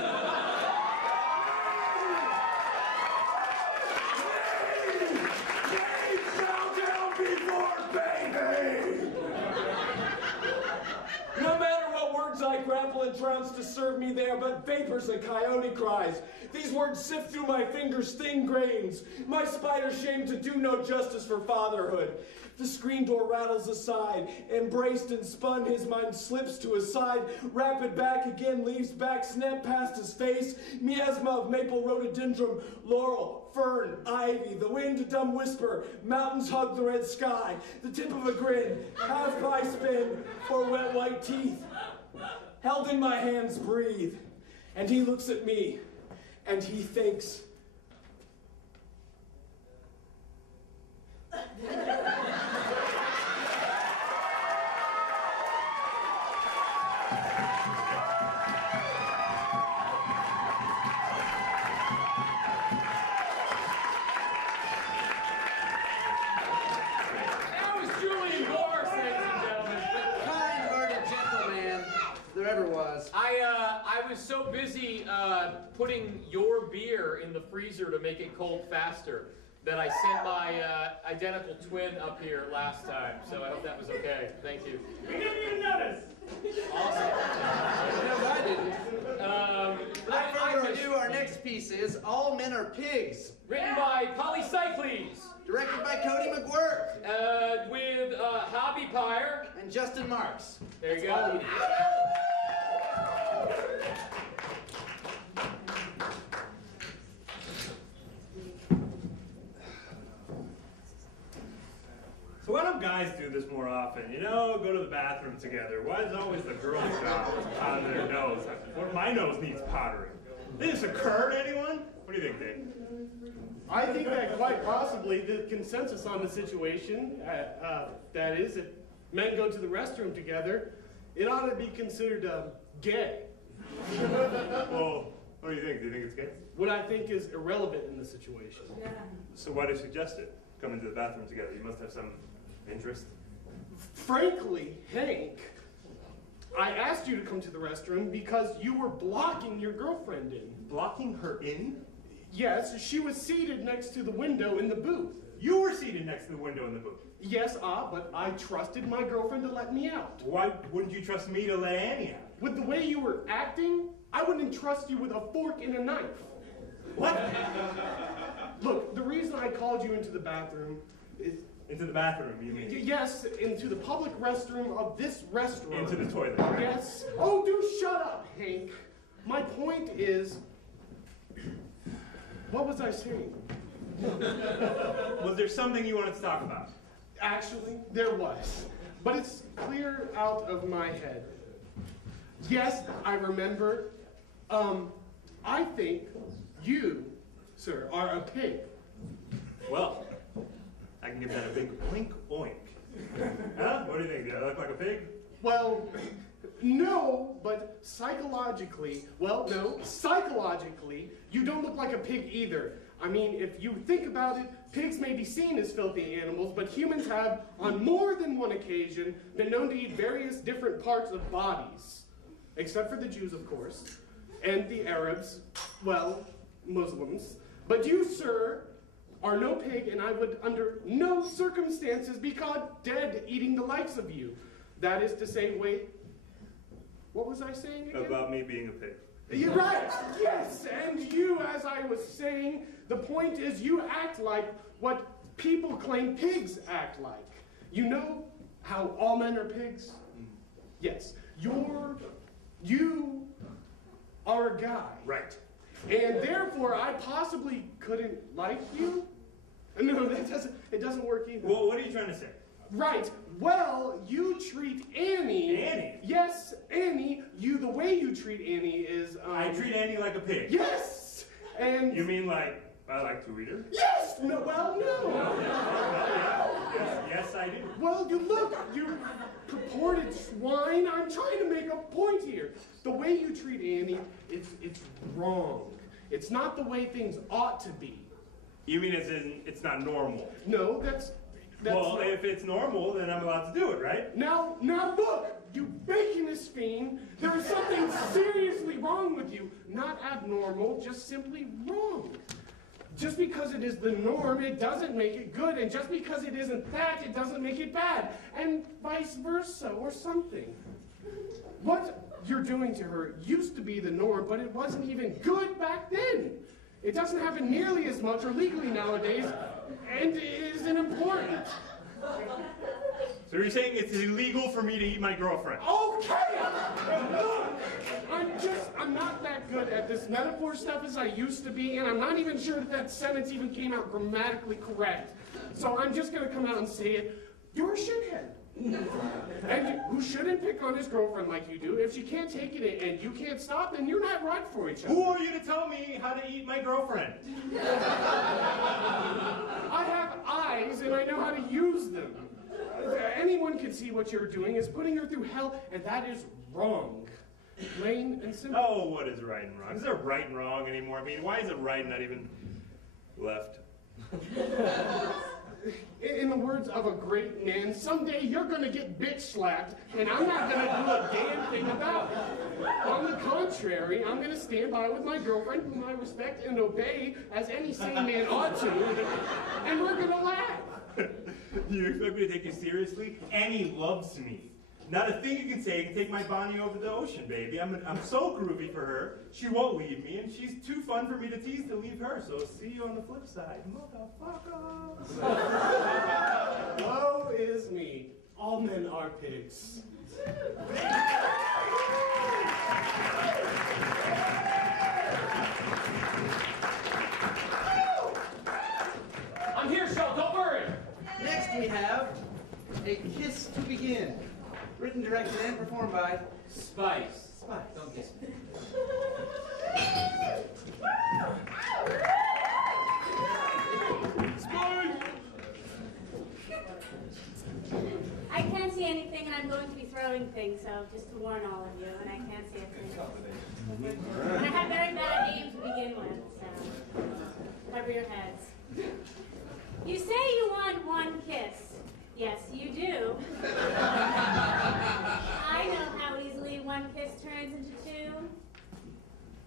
No matter what words I grapple and trounce to serve me, they are but vapors and coyote cries. These words sift through my fingers thin grains. My spider shame to do no justice for fatherhood. The screen door rattles aside. Embraced and spun, his mind slips to his side. Rapid back again, leaves back, snap past his face. Miasma of maple rhododendron, laurel, fern, ivy. The wind a dumb whisper. Mountains hug the red sky. The tip of a grin. Half pie spin for wet white teeth. Held in my hands, breathe. And he looks at me. And he thinks. I was so busy putting your beer in the freezer to make it cold faster that I sent my identical twin up here last time. So I hope that was okay. Thank you. We didn't even notice. Awesome. No, I didn't. Without further ado, our next piece is All Men Are Pigs. Written by Polycycles. Directed by Cody McGuirk. With Hobby Pyre. And Justin Marks. There you That's all go. you need. So why don't guys do this more often? You know, go to the bathroom together. Why is it always the girl's job to powder their nose? My nose needs powdering. Did this occur to anyone? What do you think, Dave? I think that quite possibly the consensus on the situation, that is, if men go to the restroom together, it ought to be considered gay. Well, what do you think? Do you think it's gay? What I think is irrelevant in the situation. Yeah. So why do you suggest it? Come into the bathroom together. You must have some interest. Frankly, Hank, I asked you to come to the restroom because you were blocking your girlfriend in. Blocking her in? Yes, she was seated next to the window in the booth. You were seated next to the window in the booth. Yes, but I trusted my girlfriend to let me out. Why wouldn't you trust me to let Annie out? With the way you were acting, I wouldn't trust you with a fork and a knife. What? Look, the reason I called you into the bathroom is... Into the bathroom, you mean? Yes, into the public restroom of this restaurant. Into the toilet, right? Yes. Oh, do shut up, Hank. My point is... What was I saying? Was there something you wanted to talk about? Actually, there was. But it's clear out of my head. Yes, I remember. I think you, sir, are a pig. Well, I can give that a big oink oink. Huh? What do you think? Do I look like a pig? Well, no, but psychologically, you don't look like a pig either. I mean, if you think about it, pigs may be seen as filthy animals, but humans have, on more than one occasion, been known to eat various different parts of bodies. Except for the Jews, of course, and the Arabs, well, Muslims. But you, sir, are no pig, and I would under no circumstances be caught dead eating the likes of you. That is to say, wait, what was I saying again? About me being a pig. You're right, yes, and you, as I was saying, the point is you act like what people claim pigs act like. You know how all men are pigs? Yes, you are a guy. Right. And therefore, I possibly couldn't like you? No, it doesn't work either. Well, what are you trying to say? Right. Well, you treat Annie. Annie? Yes, Annie. The way you treat Annie is, I treat Annie like a pig. Yes! And... You mean like, I like to eat her? Yes! No, well, no. Yes, I do. Well, you purported swine. I'm trying to make a point here. The way you treat Annie, it's wrong. It's not the way things ought to be. You mean as in it's not normal? No, that's well, not... if it's normal, then I'm allowed to do it, right? Now look, you baconist fiend, there is something seriously wrong with you. Not abnormal, just simply wrong. Just because it is the norm, it doesn't make it good, and just because it isn't that, it doesn't make it bad, and vice versa, or something. What you're doing to her used to be the norm, but it wasn't even good back then. It doesn't happen nearly as much or legally nowadays, and it isn't important. So you're saying it's illegal for me to eat my girlfriend? Okay! Look! I'm not that good at this metaphor stuff as I used to be, and I'm not even sure that sentence even came out grammatically correct. So I'm just gonna come out and say it. You're a shithead. And who shouldn't pick on his girlfriend like you do. If she can't take it and you can't stop, then you're not right for each other. Who are you to tell me how to eat my girlfriend? I have eyes and I know how to use them. Anyone can see what you're doing is putting her through hell, and that is wrong. Plain and simple. Oh, what is right and wrong? Is there right and wrong anymore? I mean, why is it right and not even left? In the words of a great man, someday you're gonna get bitch slapped, and I'm not gonna do a damn thing about it. On the contrary, I'm gonna stand by with my girlfriend, whom I respect and obey as any sane man ought to, and we're gonna laugh. You expect me to take you seriously? Annie loves me. Not a thing you can say can take my Bonnie over the ocean, baby. I'm so groovy for her. She won't leave me, and she's too fun for me to tease to leave her. So see you on the flip side, motherfucker. Woe is me. All men are pigs. I'm here, Shel, don't worry. Next we have A Kiss to Begin. Written, directed, and performed by Spice. Spice. Don't kiss me. I can't see anything, and I'm going to be throwing things, so just to warn all of you, and I can't see a thing. And I have very bad aim to begin with, so cover your heads. You say you want one kiss. Yes, you do. I know how easily one kiss turns into two.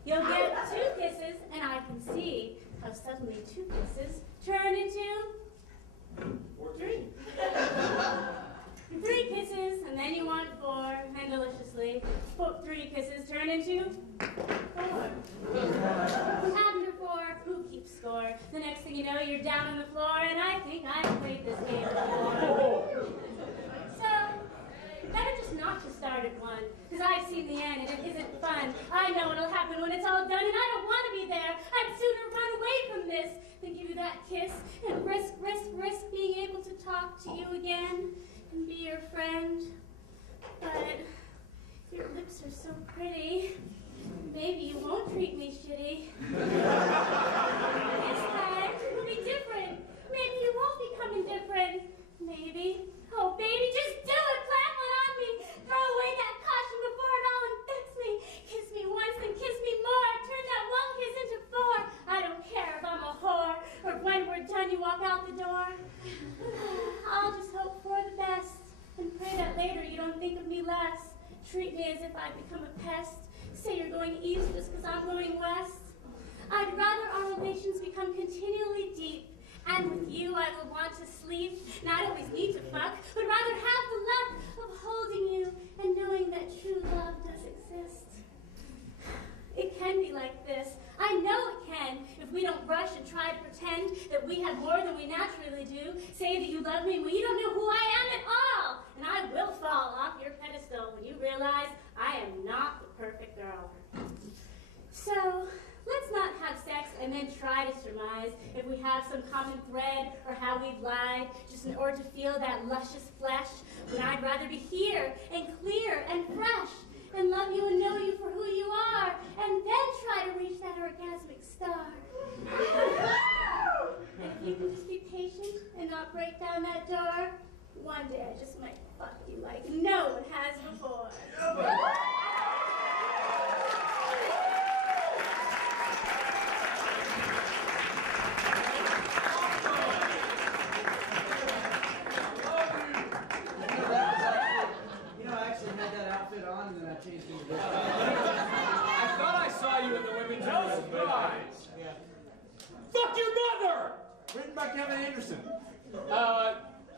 You'll get two kisses, and I can see how suddenly two kisses turn into you want 4, and deliciously, 3 kisses turn into 4. After 4, who keeps score? The next thing you know, you're down on the floor, and I think I've played this game before. So, better just not to start at 1, because I've seen the end, and it isn't fun. I know what'll happen when it's all done, and I don't want to be there. I'd sooner run away from this than give you that kiss and risk being able to talk to you again and be your friend. But your lips are so pretty. Maybe you won't treat me shitty. This time will be different. Maybe you won't become indifferent. Maybe. Oh, baby, just do it. Plant one on me. Throw away that caution before it all infects me. Kiss me once, then kiss me more. Turn that 1 kiss into 4. I don't care if I'm a whore or if when we're done you walk out the door. I'll just hope for the best and pray that later you don't think of me less. Treat me as if I've become a pest. Say you're going east just because I'm going west. I'd rather our relations become continually deep. And with you, I will want to sleep, not always need to fuck, but rather have the luck of holding you and knowing that true love does exist. It can be like this. I know it can, if we don't rush and try to pretend that we have more than we naturally do. Say that you love me when you don't know who I am at all. And I will fall off your pedestal when you realize I am not the perfect girl. So, let's not have sex and then try to surmise if we have some common thread or how we've lied, just in order to feel that luscious flesh, when I'd rather be here and clear and fresh and love you and know you for who you are, and then try to reach that orgasmic star. And if you can just be patient and not break down that door, one day I just might fuck you like no one has before. On, and then I changed into this. I thought I saw you in the women's No surprise. Yeah. Fuck your mother! Written by Kevin Anderson.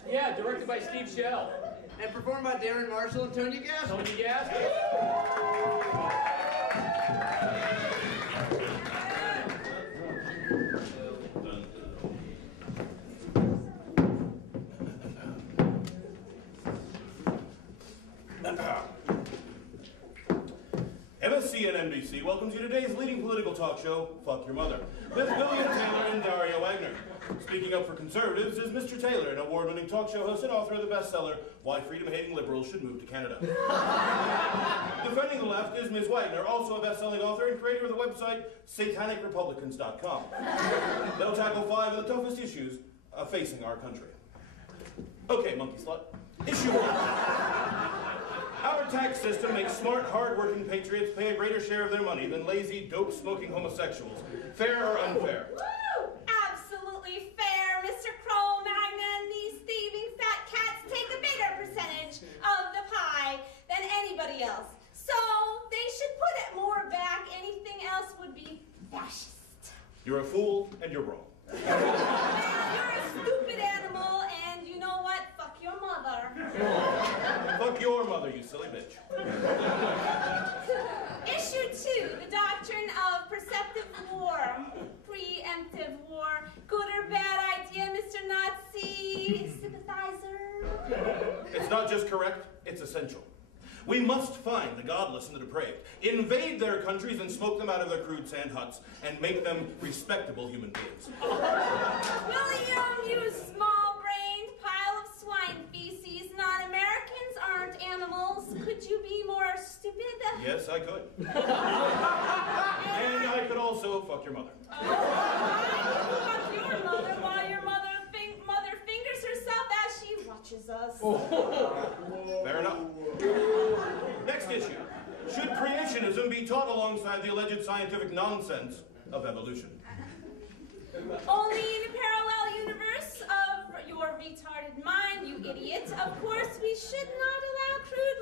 Yeah, directed by Steve Shell. And performed by Darren Marshall and Tony Gass. Tony Gass. MSC and NBC welcomes you to today's leading political talk show, Fuck Your Mother, with William Taylor and Daria Wagner. Speaking up for conservatives is Mr. Taylor, an award-winning talk show host and author of the bestseller, Why Freedom-Hating Liberals Should Move to Canada. Defending the left is Ms. Wagner, also a best-selling author and creator of the website SatanicRepublicans.com. They'll tackle 5 of the toughest issues facing our country. Okay, monkey slut. Issue 1. Our tax system makes smart, hard-working patriots pay a greater share of their money than lazy, dope-smoking homosexuals. Fair or unfair? Woo! Absolutely fair, Mr. Cro-Magnon. These thieving fat cats take a bigger percentage of the pie than anybody else. So they should put it more back. Anything else would be fascist. You're a fool, and you're wrong. Well, you're a stupid animal, and you know what? Fuck your mother. Fuck your mother, you silly bitch. Issue 2, the doctrine of perceptive war, preemptive war. Good or bad idea, Mr. Nazi sympathizer? It's not just correct, it's essential. We must find the godless and the depraved, invade their countries and smoke them out of their crude sand huts, and make them respectable human beings. William, you small-brained pile of swine feces. Non-Americans aren't animals. Could you be more stupid? Yes, I could. And I could also fuck your mother. Fuck your mother while your mother fingers herself as she watches us. Fair enough. Next issue. Should creationism be taught alongside the alleged scientific nonsense of evolution? Only in a parallel universe of your retarded mind, you idiot. Of course, we should not allow crude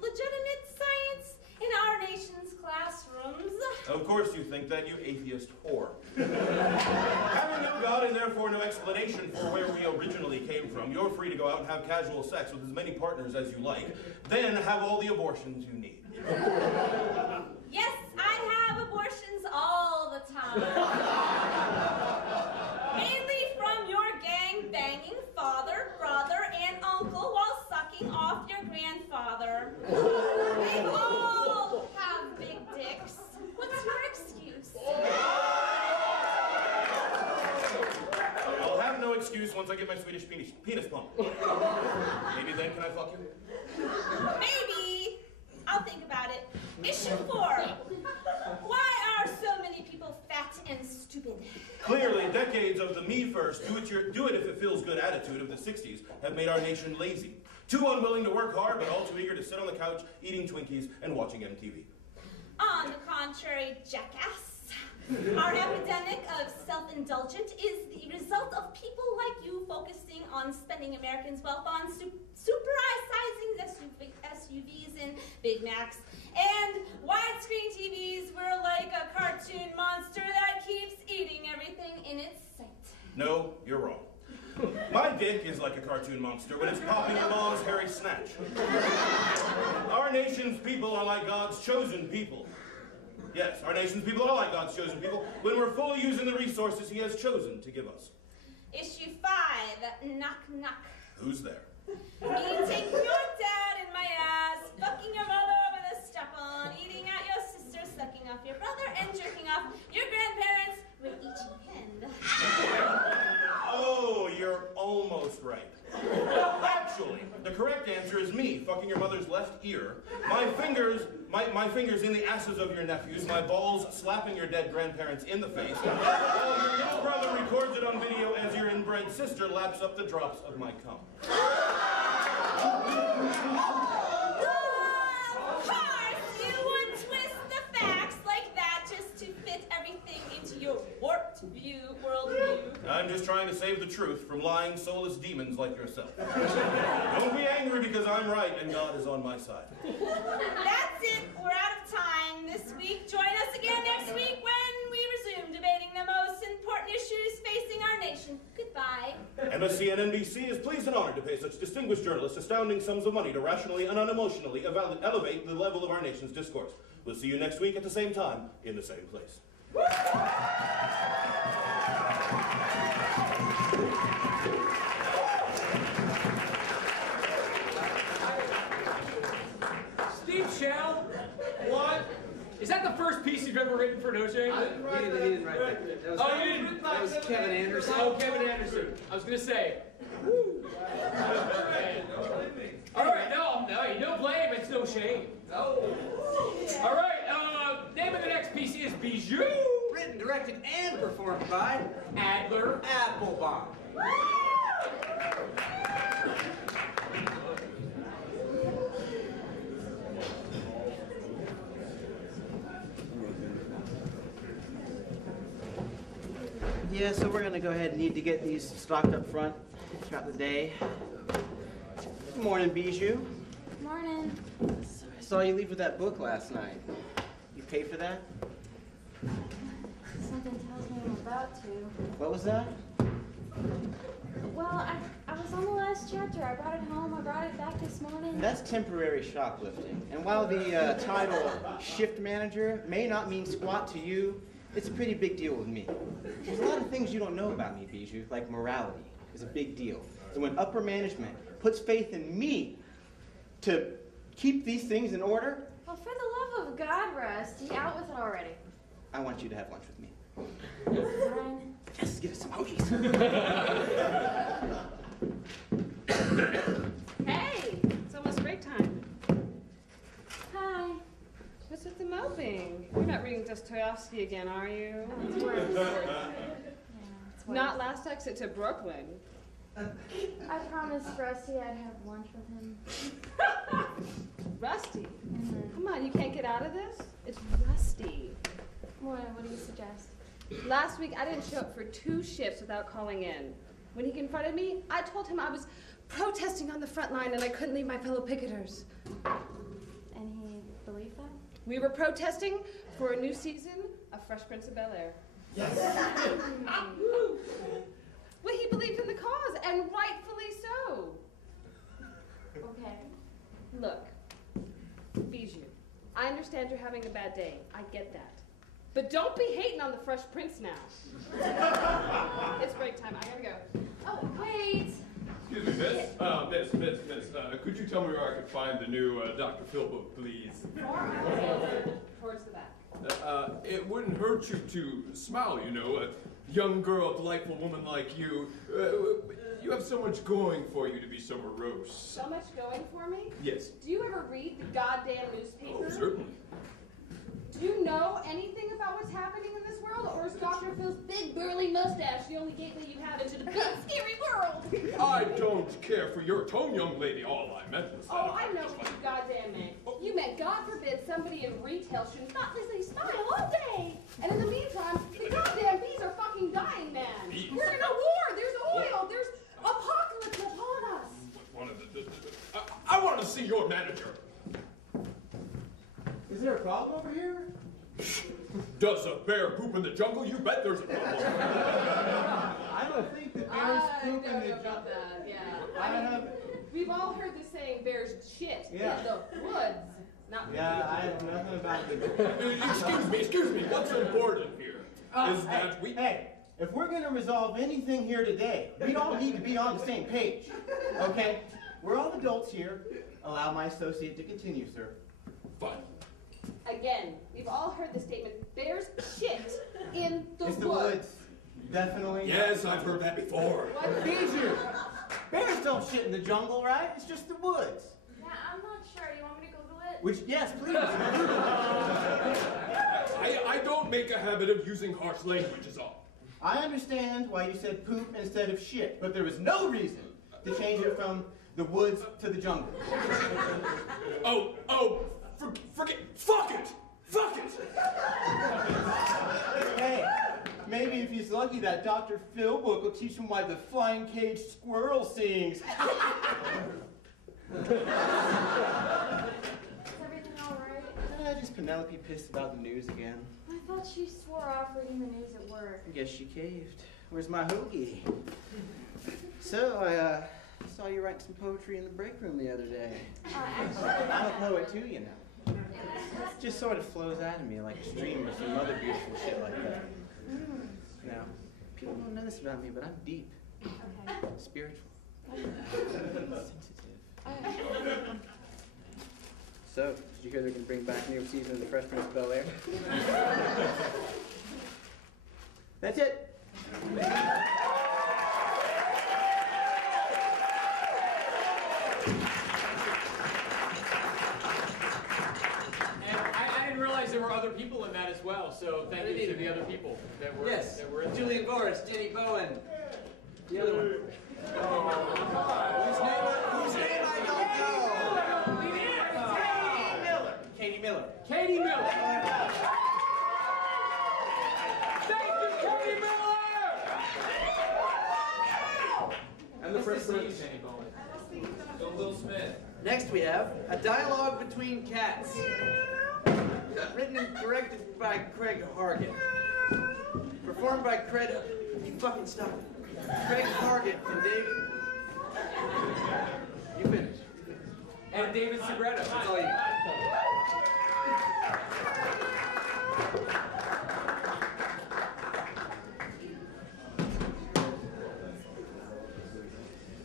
legitimate science in our nation's classrooms. Of course you think that, you atheist whore. Having no God and therefore no explanation for where we originally came from, you're free to go out and have casual sex with as many partners as you like, then have all the abortions you need. Yes, I have abortions all the time. Mainly from your gang-banging father, brother, and uncle while sucking off your grandfather. They all have big dicks. What's your excuse? I'll have no excuse once I get my Swedish penis pump. Maybe then can I fuck you? Maybe. I'll think about it. Issue 4. Why are so many people fat and stupid? Clearly, decades of the me first, do it if it feels good attitude of the 60s have made our nation lazy. Too unwilling to work hard, but all too eager to sit on the couch, eating Twinkies and watching MTV. On the contrary, jackass. Our epidemic of self-indulgence is the result of people like you focusing on spending Americans' wealth on supersizing SUVs and Big Macs. And widescreen TVs were like a cartoon monster that keeps eating everything in its sight. No, you're wrong. My dick is like a cartoon monster when it's popping your mom's hairy snatch. Our nation's people are like God's chosen people. Yes, our nation's people are like God's chosen people when we're fully using the resources he has chosen to give us. Issue 5, knock knock. Who's there? Me taking your dad in my ass, fucking your mother with a strap-on, eating out your sister, sucking off your brother, and jerking off your grandparents with each hand. Oh, you're almost right. Actually, the correct answer is me fucking your mother's left ear, my fingers in the asses of your nephews, my balls slapping your dead grandparents in the face, while your little brother records it on video as your inbred sister laps up the drops of my cum. Of course, you would twist the facts like that just to fit everything into your warped worldview. I'm just trying to save the truth from lying, soulless demons like yourself. Don't be angry because I'm right and God is on my side. That's it. We're out of time this week. Join us again next week when we resume debating the most important issues facing our nation. Goodbye. MSC and NBC is pleased and honored to pay such distinguished journalists astounding sums of money to rationally and unemotionally elevate the level of our nation's discourse. We'll see you next week at the same time, in the same place. Steve Shell, what? Is that the first piece you've ever written for No Shame? He didn't write that. Oh, you didn't? That was Kevin Anderson. Oh, Kevin Anderson. I was going to say. All right, no blame, it's no shame. All right, name of the next piece is Bijou. Written, directed, and performed by Adler Applebaum. Yeah, so we're gonna go ahead and need to get these stocked up front throughout the day. Good morning, Bijou. Morning. I saw you leave with that book last night. You pay for that? Something tells me I'm about to. What was that? Well, I was on the last chapter. I brought it home. I brought it back this morning. That's temporary shoplifting. And while the title shift manager may not mean squat to you, it's a pretty big deal with me. There's a lot of things you don't know about me, Bijou, like morality is a big deal. And when upper management puts faith in me to keep these things in order, Well, for the love of God, Rusty, out with it already. I want you to have lunch with me. Fine. Yes, get us some hoagies. Hey, it's almost break time. Hi. What's with the moping? You're not reading Dostoevsky again, are you? Oh, it's worse. It's worse. Not last exit to Brooklyn. I promised Rusty I'd have lunch with him. Rusty? Come on, you can't get out of this? It's Rusty. What do you suggest? Last week, I didn't show up for 2 shifts without calling in. When he confronted me, I told him I was protesting on the front line and I couldn't leave my fellow picketers. And he believed that? We were protesting for a new season of Fresh Prince of Bel-Air. Yes. Well, he believed in the cause, and rightfully so. Okay. Look, Bijou, I understand you're having a bad day. I get that. But don't be hating on the Fresh Prince now. It's break time. I gotta go. Oh, wait. Excuse me, miss, could you tell me where I could find the new Dr. Phil book, please? Towards the back. It wouldn't hurt you to smile, you know. A young girl, delightful woman like you. You have so much going for you to be so morose. So much going for me? Yes. Do you ever read the goddamn newspaper? Oh, certainly. Do you know anything about what's happening in this world, or is Dr. Phil's big burly mustache the only gateway you have into the big scary world? I don't care for your tone, young lady. All I meant was that. Oh, I know what you goddamn meant. You meant, God forbid, somebody in retail should thoughtlessly smile all day. And in the meantime, the goddamn bees are fucking dying, man. Bees? We're in a war. There's oil. There's apocalypse upon us. I want to see your manager. Is there a problem over here? Does a bear poop in the jungle? You bet there's a problem. I don't think the bears poop in the jungle. Yeah. We've all heard the saying, bears shit in the woods. Not I have nothing about it. Excuse me. What's important here is that we... Hey, if we're going to resolve anything here today, we all need to be on the same page. Okay? We're all adults here. Allow my associate to continue, sir. Fine. Again, we've all heard the statement, bears shit in the It's woods. the woods. Definitely. Yes, I've heard that before. Bijou! Bears don't shit in the jungle, right? It's just the woods. Yeah, I'm not sure. You want me to Google it? Which, yes, please. I don't make a habit of using harsh language is all. I understand why you said poop instead of shit, but there was no reason to change it from the woods to the jungle. Forget, fuck it! Fuck it! Hey, maybe if he's lucky, that Dr. Phil book will teach him why the flying cage squirrel sings. Is everything all right? Just Penelope pissed about the news again. I thought she swore off reading the news at work. I guess she caved. Where's my hoagie? So, I saw you writing some poetry in the break room the other day. Actually, I'm a poet too, you know. It just sort of flows out of me like a stream or some other beautiful shit like that. Now, people don't know this about me, but I'm deep. Okay. Spiritual. Sensitive. So, did you hear they're going to bring back a new season of The Fresh Prince of Bel-Air? That's it. I didn't realize there were other people in that as well, so thank you to the other people that were Yes, that were in there. Julian Boris, Jenny Bowen, the other one. Whose name I don't know. Katie Miller. Katie Miller. Thank you, Katie Miller! And the Fresh Prince. Jenny Bowen. So Will Smith. Next we have A Dialogue Between Cats. Written and directed by Craig Hargett. Performed by Craig... You fucking stop it. Craig Hargett and David... You finish. And David Segreto. That's all you got.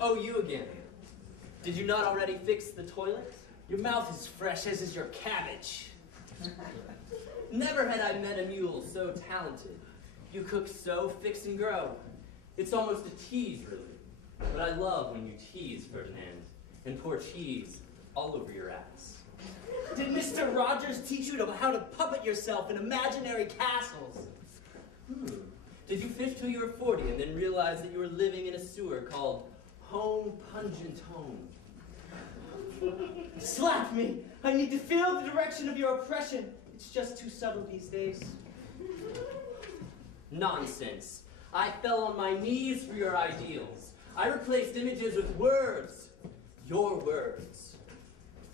Oh, you again. Did you not already fix the toilet? Your mouth is fresh, as is your cabbage. Never had I met a mule so talented. You cook so fix and grow. It's almost a tease, really. But I love when you tease, Ferdinand, and pour cheese all over your ass. Did Mr. Rogers teach you how to puppet yourself in imaginary castles? Did you fish till you were 40 and then realize that you were living in a sewer called Home Pungent Home? Slap me! I need to feel the direction of your oppression. It's just too subtle these days. Nonsense. I fell on my knees for your ideals. I replaced images with words. Your words.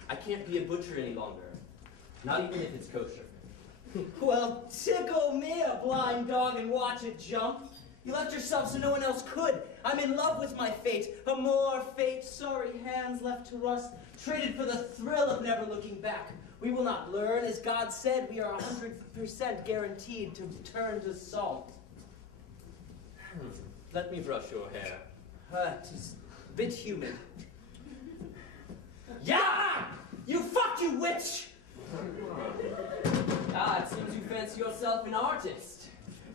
I can't be a butcher any longer. Not even if it's kosher. Well, tickle me a blind dog and watch it jump. You left yourself so no one else could. I'm in love with my fate. A more fate, sorry hands left to rust, traded for the thrill of never looking back. We will not learn. As God said, we are 100% guaranteed to turn to salt. Let me brush your hair. Tis a bit humid. Yeah! You fuck, you witch! Ah, it seems you fancy yourself an artist.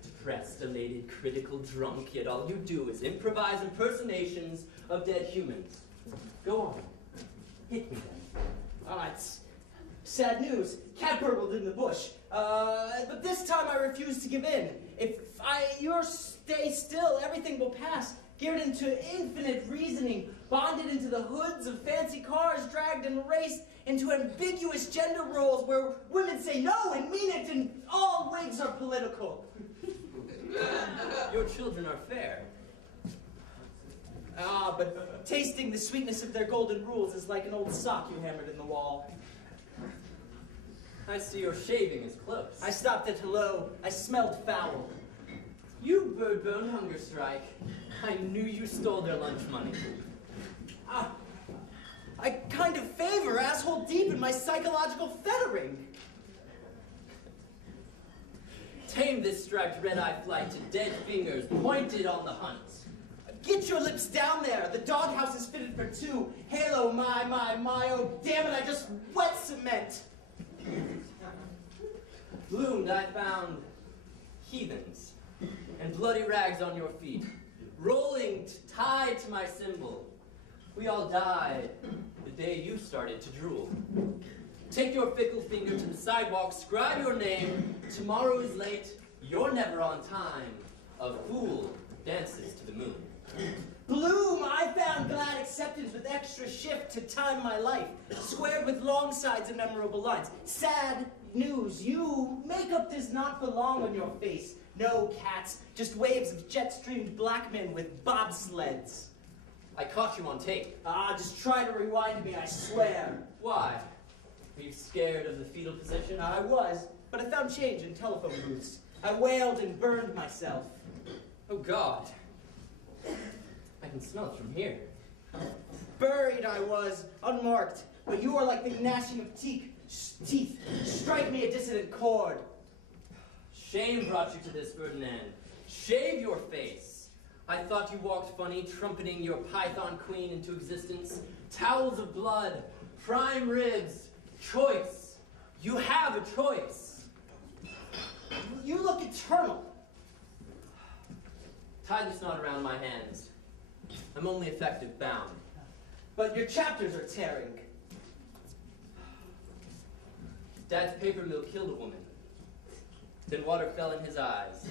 Depressed, elated, critical, drunk, yet all you do is improvise impersonations of dead humans. Go on. Hit me then. It's sad news. Cat burgled in the bush. But this time I refuse to give in. If you stay still, everything will pass. Geared into infinite reasoning, bonded into the hoods of fancy cars, dragged and raced into ambiguous gender roles where women say no and mean it and all wigs are political. Your children are fair. But tasting the sweetness of their golden rules is like an old sock you hammered in the wall. I see your shaving is close. I stopped at hello. I smelled foul. You bird-bone hunger strike. I knew you stole their lunch money. I kind of favor asshole deep in my psychological fettering. Tame this striped red-eye flight to dead fingers pointed on the hunt. Get your lips down there. The doghouse is fitted for two. Halo, my, oh, damn it, I just wet cement. Loomed, I found heathens and bloody rags on your feet, rolling, tied to my symbol. We all died the day you started to drool. Take your fickle finger to the sidewalk, scribe your name. Tomorrow is late, you're never on time. A fool dances to the moon. Bloom, I found glad acceptance with extra shift to time my life, squared with long sides and memorable lines. Sad news, makeup does not belong on your face. No cats, just waves of jet-streamed black men with bobsleds. I caught you on tape. Just try to rewind me, I swear. Why? Are you scared of the fetal position? I was, but I found change in telephone booths. I wailed and burned myself. Oh, God. I can smell it from here. Buried I was, unmarked, but you are like the gnashing of teeth. Strike me a dissonant chord. Shame brought you to this, Ferdinand. Shave your face. I thought you walked funny, trumpeting your python queen into existence. Towels of blood, prime ribs, choice. You have a choice. You look eternal. Tie this knot around my hands. I'm only effective bound. But your chapters are tearing. Dad's paper mill killed a woman. Then water fell in his eyes.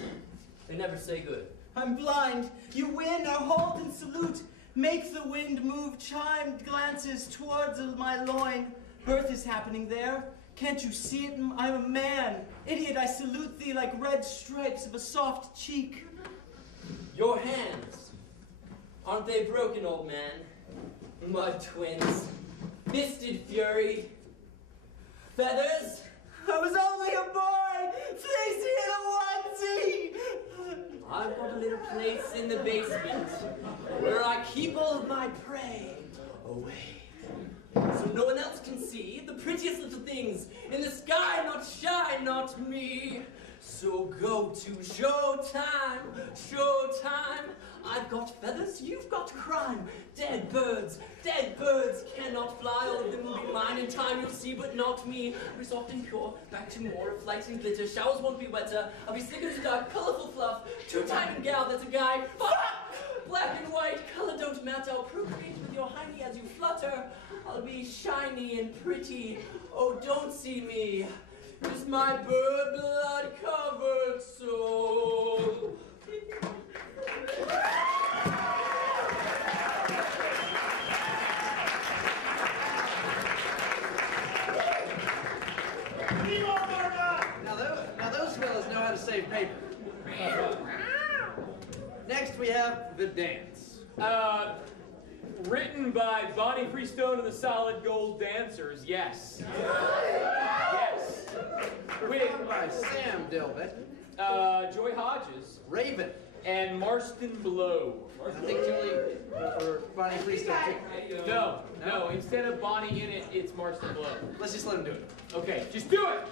They never say good. I'm blind. You win, or hold and salute. Make the wind move chimed glances towards my loin. Birth is happening there. Can't you see it? I'm a man. Idiot, I salute thee like red stripes of a soft cheek. Your hands. Aren't they broken, old man? Mud twins. Fisted fury. Feathers. I was only a boy, fleecy in a onesie. I've got a little place in the basement where I keep all of my prey away. So no one else can see the prettiest little things in the sky, not shy, not me. So go to showtime, showtime. I've got feathers, you've got crime. Dead birds cannot fly. All of them will be mine in time, you'll see, but not me. I'll be soft and pure, back to more of light and glitter. Showers won't be wetter. I'll be slicker to dark, colorful fluff. Two-timing gal, that's a guy. Fuck! Black and white, color don't matter. I'll procreate with your hiney as you flutter. I'll be shiny and pretty. Oh, don't see me. Just my bird blood covered soul. Now those fellas know how to save paper. Next we have the dance. Written by Bonnie Freestone and the Solid Gold Dancers, yes. Yes. Performed by Sam Dilbert. Joy Hodges. Raven. And Marston Blow. I think Julie, or Bonnie Freestyle too. No, instead of Bonnie in it, it's Marston Blow. Let's just let him do it. Okay, just do it!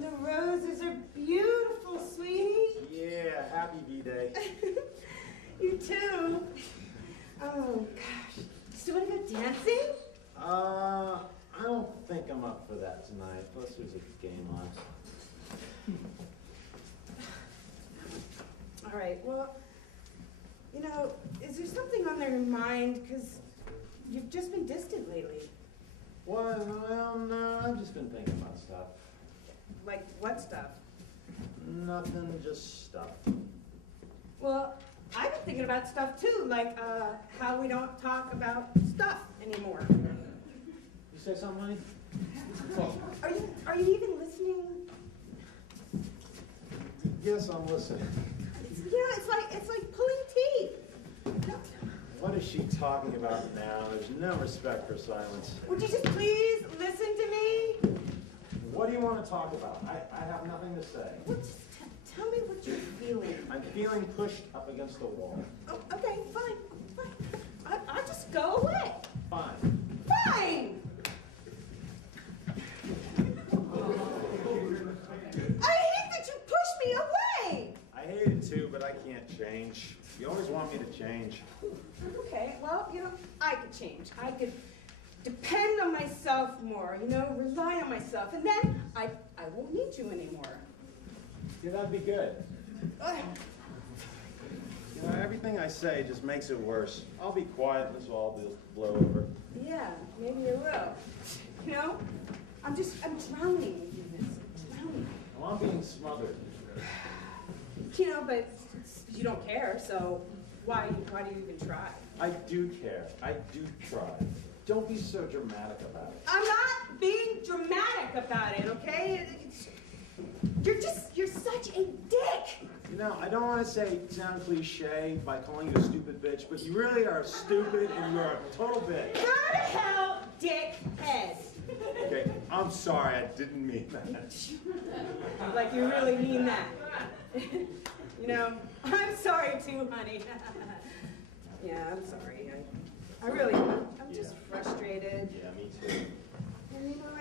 The roses are beautiful, sweetie. Yeah, happy V-Day. You too. Oh, gosh. Still want to go dancing? I don't think I'm up for that tonight. Plus, there's a game on. All right, well, you know, is there something on their mind? Because you've just been distant lately. Well, no, I've just been thinking about stuff. Like what stuff? Nothing, just stuff. Well, I've been thinking about stuff too, like how we don't talk about stuff anymore. You say something, honey? Are you even listening? Yes, I'm listening. It's like pulling teeth. What is she talking about now? There's no respect for silence. Would you just please listen to me? What do you want to talk about? I have nothing to say. Well, just tell me what you're feeling. I'm feeling pushed up against the wall. Oh, okay, fine. I'll just go away. Fine. Fine! I hate that you pushed me away! I hate it too, but I can't change. You always want me to change. Okay, well, you know, I could change. I could depend on myself more, you know, rely on myself, and then I won't need you anymore. Yeah, that'd be good. You know, everything I say just makes it worse. I'll be quiet and this will all blow over. Yeah, maybe it will. You know, I'm drowning in this. I'm drowning. Well, I'm being smothered. You know, but you don't care, so why do you even try? I do care. I do try. Don't be so dramatic about it. I'm not being dramatic about it, okay? You're such a dick! You know, I don't want to sound cliche by calling you a stupid bitch, but you really are stupid and you're a total bitch. Go to hell, dickhead! Okay, I'm sorry, I didn't mean that. Like you really mean that. You know, I'm sorry too, honey. Yeah, I'm sorry. I really am. I'm just frustrated. Yeah, me too. And you know,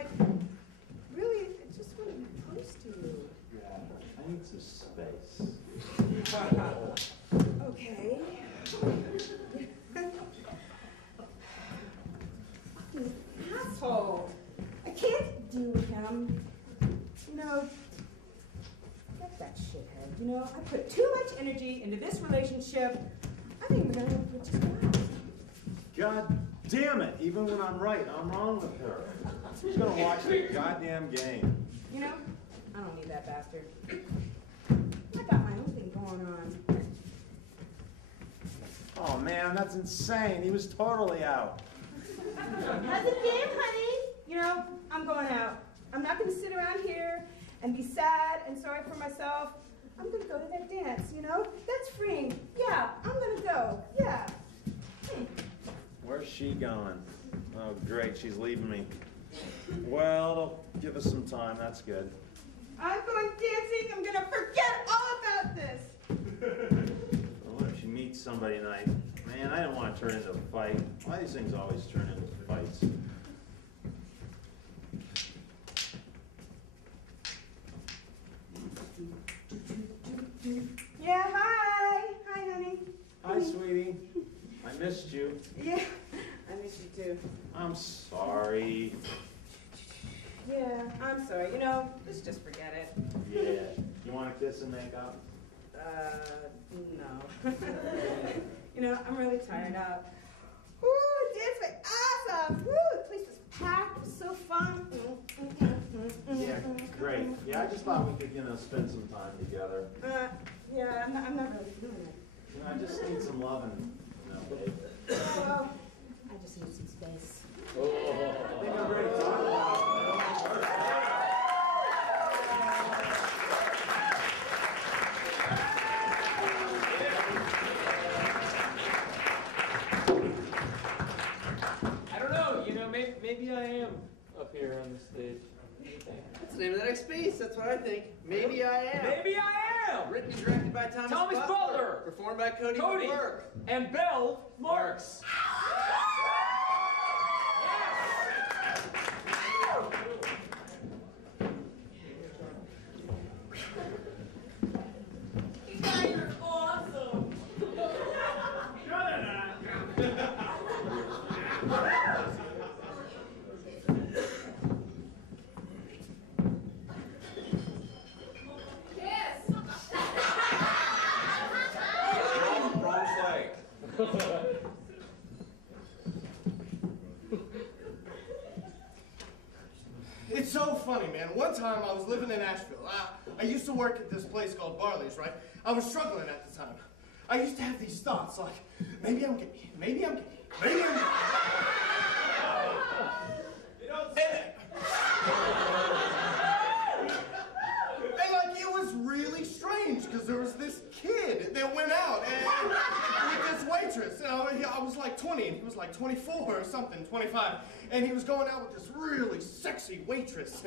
really, I just want to be close to you. Yeah, I need some space. Okay. Fucking asshole. I can't deal with him. You know, get that shithead. You know, I put too much energy into this relationship. I think we're gonna just go out. God damn it, even when I'm right, I'm wrong with her. Who's gonna watch the goddamn game? You know, I don't need that bastard. I got my own thing going on. Oh man, that's insane. He was totally out. How's it been, honey? You know, I'm going out. I'm not gonna sit around here and be sad and sorry for myself. I'm gonna go to that dance, you know? That's freeing. Yeah, I'm gonna go. Yeah. Where's she going? Oh great, she's leaving me. Well, it'll give us some time, that's good. I'm going dancing. I'm gonna forget all about this. Well, what if she meets somebody tonight? Man, I don't want to turn into a fight. Why do these things always turn into fights? Yeah, hi. Hi, honey. Hi, sweetie. I missed you. Yeah, I miss you too. I'm sorry. Yeah, I'm sorry. You know, let's just forget it. Yeah. You want to kiss and make up? No. You know, I'm really tired out. Woo, danced my ass off. Woo, the place was packed. It was so fun. Yeah, great. Yeah, I just thought we could, spend some time together. Yeah, I'm not really feeling it. I just need some loving, babe. Well, I just need some space. I think I'm ready to talk about it. nice piece, that's what I think. Maybe I Am. Maybe I Am. Written and directed by Thomas Butler. Performed by Cody McClurk. And Belle Marks. You guys are awesome. Wrong slide. It's so funny, man. One time I was living in Asheville. I used to work at this place called Barley's, right? I was struggling at the time. I used to have these thoughts like, maybe I'm gay, maybe I'm gay, maybe I'm gay. And like, it was really strange because there was this kid that went out and with this waitress. I was like 20 and he was like 24 or something, 25. And he was going out with this really sexy waitress.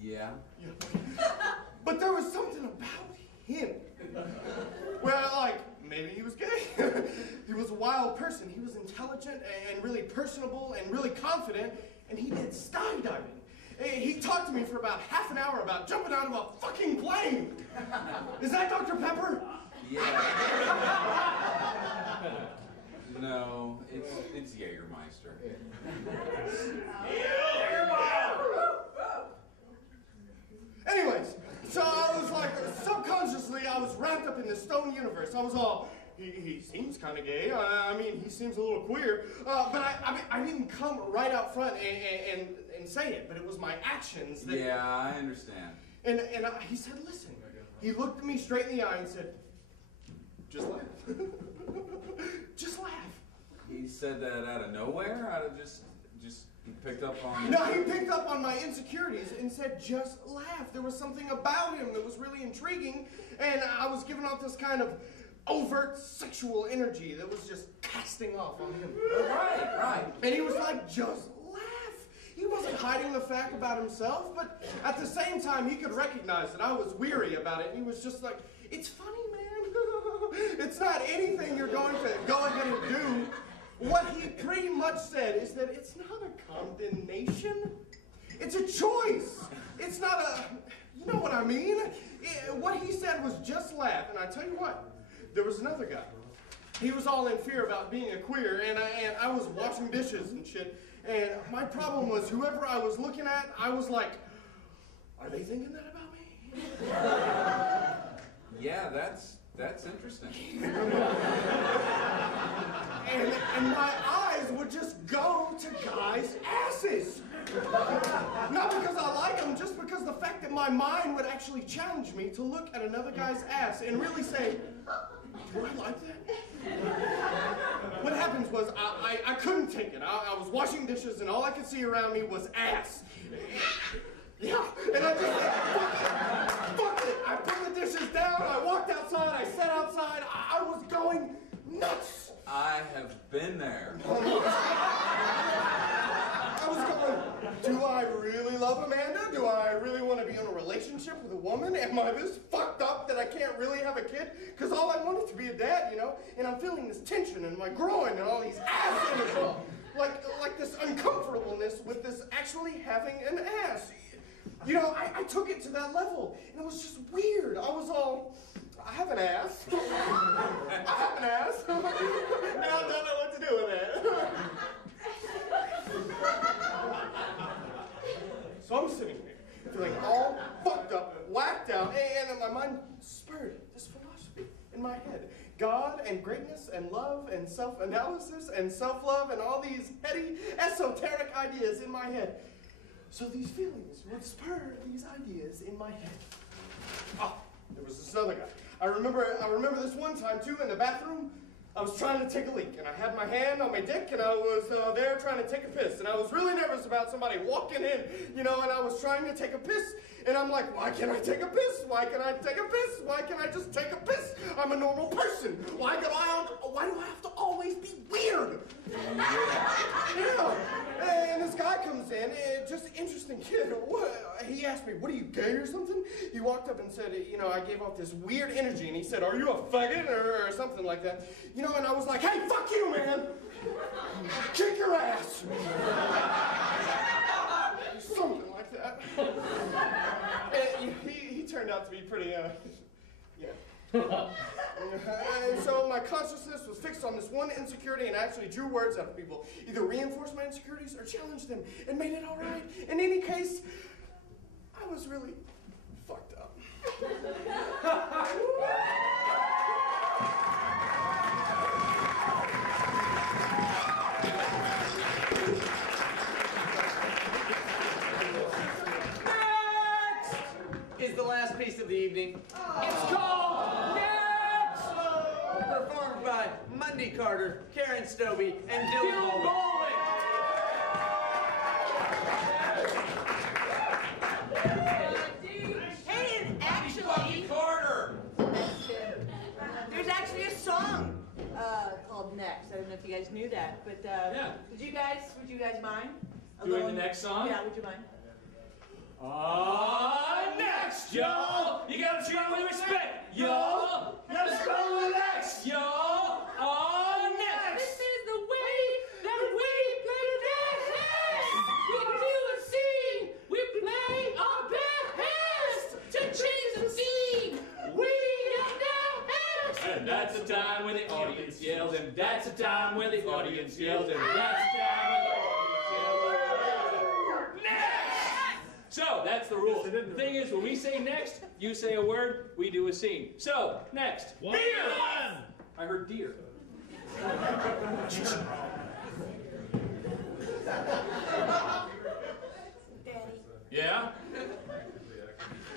Yeah. But there was something about him. Well, like, maybe he was gay. He was a wild person. He was intelligent and really personable and really confident. And he did skydiving. He talked to me for about half an hour about jumping out of a fucking plane. Is that Dr. Pepper? Yeah. No, it's Jägermeister. Anyways, so I was like, subconsciously, I was wrapped up in the Stone universe. I was all, he seems kind of gay. I mean, he seems a little queer. But I didn't come right out front and say it, but it was my actions that... Yeah, I understand. And he said, listen. He looked at me straight in the eye and said, just laugh. Just laugh. He said that out of nowhere? Out of just he picked up on... No, he picked up on my insecurities and said, just laugh. There was something about him that was really intriguing, and I was giving off this kind of overt sexual energy that was just casting off on him. Right. And he was like, just laugh. He wasn't hiding the fact about himself, but at the same time, he could recognize that I was weary about it, and he was just like, it's funny, man. It's not anything you're going to go ahead and do. What he pretty much said is that it's not a condemnation. It's a choice. It's not a, you know what I mean? What he said was just laugh. And I tell you what, there was another guy. He was all in fear about being a queer, and I was washing dishes and shit. And my problem was whoever I was looking at, I was like, are they thinking that about me? Yeah, that's interesting. And my eyes would just go to guys' asses. Not because I like them, just because the fact that my mind would actually challenge me to look at another guy's ass and really say, do I like that? What happens was I couldn't take it. I was washing dishes and all I could see around me was ass. Yeah, and I just said, fuck it. I put the dishes down, I walked outside, I sat outside, I was going nuts. I have been there. I was going, do I really love Amanda? Do I really want to be in a relationship with a woman? Am I this fucked up that I can't really have a kid? Because all I want is to be a dad, you know? And I'm feeling this tension in my groin and all these ass energy. Like this uncomfortableness with this actually having an ass. You know, I took it to that level, and it was just weird. I was all, I have an ass. I have an ass. And I don't know what to do with it. So I'm sitting there, feeling all fucked up, whacked out, and my mind spurred this philosophy in my head. God and greatness and love and self-analysis and self-love and all these heady, esoteric ideas in my head. So these feelings would spur these ideas in my head. Oh, there was this other guy. I remember this one time too in the bathroom. I was trying to take a leak and I had my hand on my dick and I was there trying to take a piss and I was really nervous about somebody walking in, you know, and I was trying to take a piss and I'm like, why can't I take a piss? Why can't I take a piss? Why can't I just take a piss? I'm a normal person. Why do I have to always be weird? Yeah. And this guy comes in, just an interesting kid. He asked me, what are you, gay or something? He walked up and said, you know, I gave off this weird energy, and he said, are you a faggot or something like that? You know, and I was like, hey, fuck you, man! Kick your ass! Something like that. And he turned out to be pretty, yeah. And so my consciousness was fixed on this one insecurity and I actually drew words out of people. Either reinforced my insecurities or challenged them and made it all right. In any case, I was really fucked up. Is the last piece of the evening. It's called Next! Performed by Mundy Carter, Karen Stobie, and Dylan Bowling. Hey, and actually, Carter! there's actually a song called Next. I don't know if you guys knew that, but Yeah. would you guys mind? Doing the next song? Yeah, would you mind? Next, y'all! You gotta treat it with respect, y'all! You gotta spell it with X, y'all! Next! This is the way that we play the dance. We do a scene. We play our best to change the scene. We are now next. And that's the time when the audience yells, and that's the time when the audience yells, and that's the time when the audience yells. So, that's the rule. The thing is, when we say next, you say a word, we do a scene. So, next. Deer! I heard deer. Daddy, Yeah?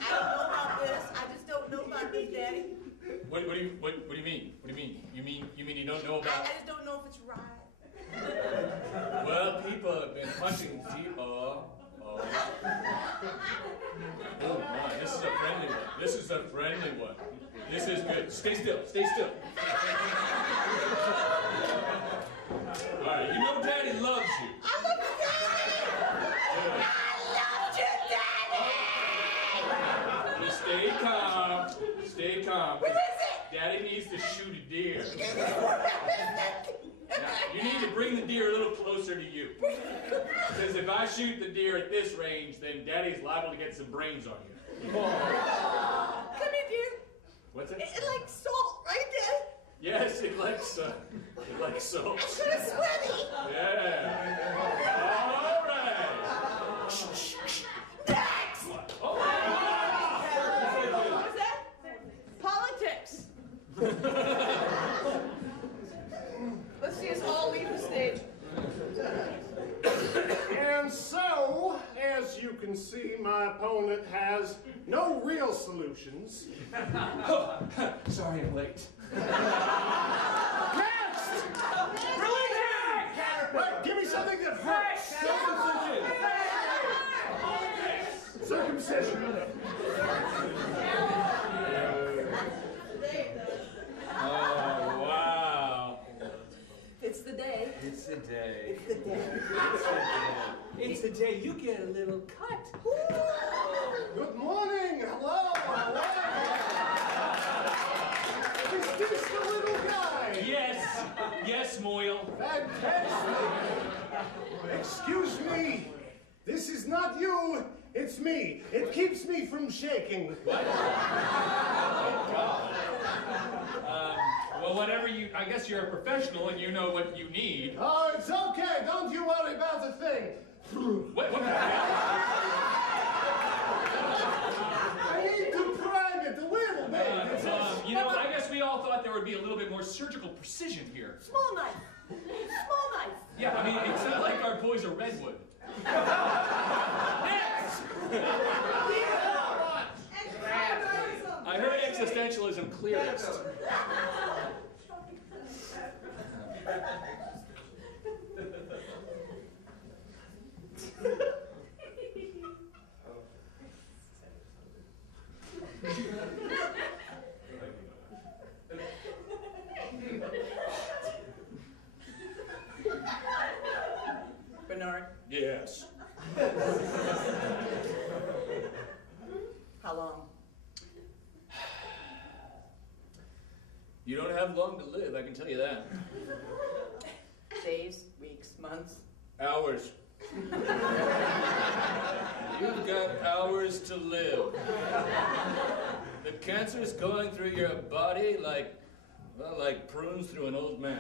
I don't know about this. I just don't know about this, Daddy. What do you mean? What do you mean? You mean you don't know I about? just don't know if it's right. Well, people have been hunting deer. Oh my, this is a friendly one. This is a friendly one. This is good. Stay still. Stay still. All right, you know Daddy loves you. I love you, Daddy. I love you, Daddy. Just stay calm. Stay calm. Where is it? Daddy needs to shoot a deer. Now, you need to bring the deer a little closer to you. Because if I shoot the deer at this range, then Daddy's liable to get some brains on you. Come here, dear. What's it? It likes salt, right, Daddy? Yes, it likes salt. It's kind of sweaty. Yeah. All right. Next. Oh. What was that? Politics. Let's see us all leave the stage. And so, as you can see, my opponent has no real solutions. Oh, sorry I'm late. Next! Right, give me something that hurts. Circumcision. Oh, wow. It's the day. It's the day. It's the day. It's the day you get a little cut. Good morning. Hello. Is this the little guy? Yes. Yes, Moyle. Fantastic. Excuse me. This is not you. It's me. It keeps me from shaking. What? Well, whatever you... I guess you're a professional and you know what you need. Oh, it's okay. Don't you worry about the thing. What the I need to prime it a little bit. you know, I guess we all thought there would be a little bit more surgical precision here. Small knife. Small knife. Yeah, I mean, it's not like our boys are redwood. Next! I heard existentialism clearest. Bernard. You don't have long to live, I can tell you that. Days, weeks, months. Hours. You've got hours to live. The cancer is going through your body like prunes through an old man.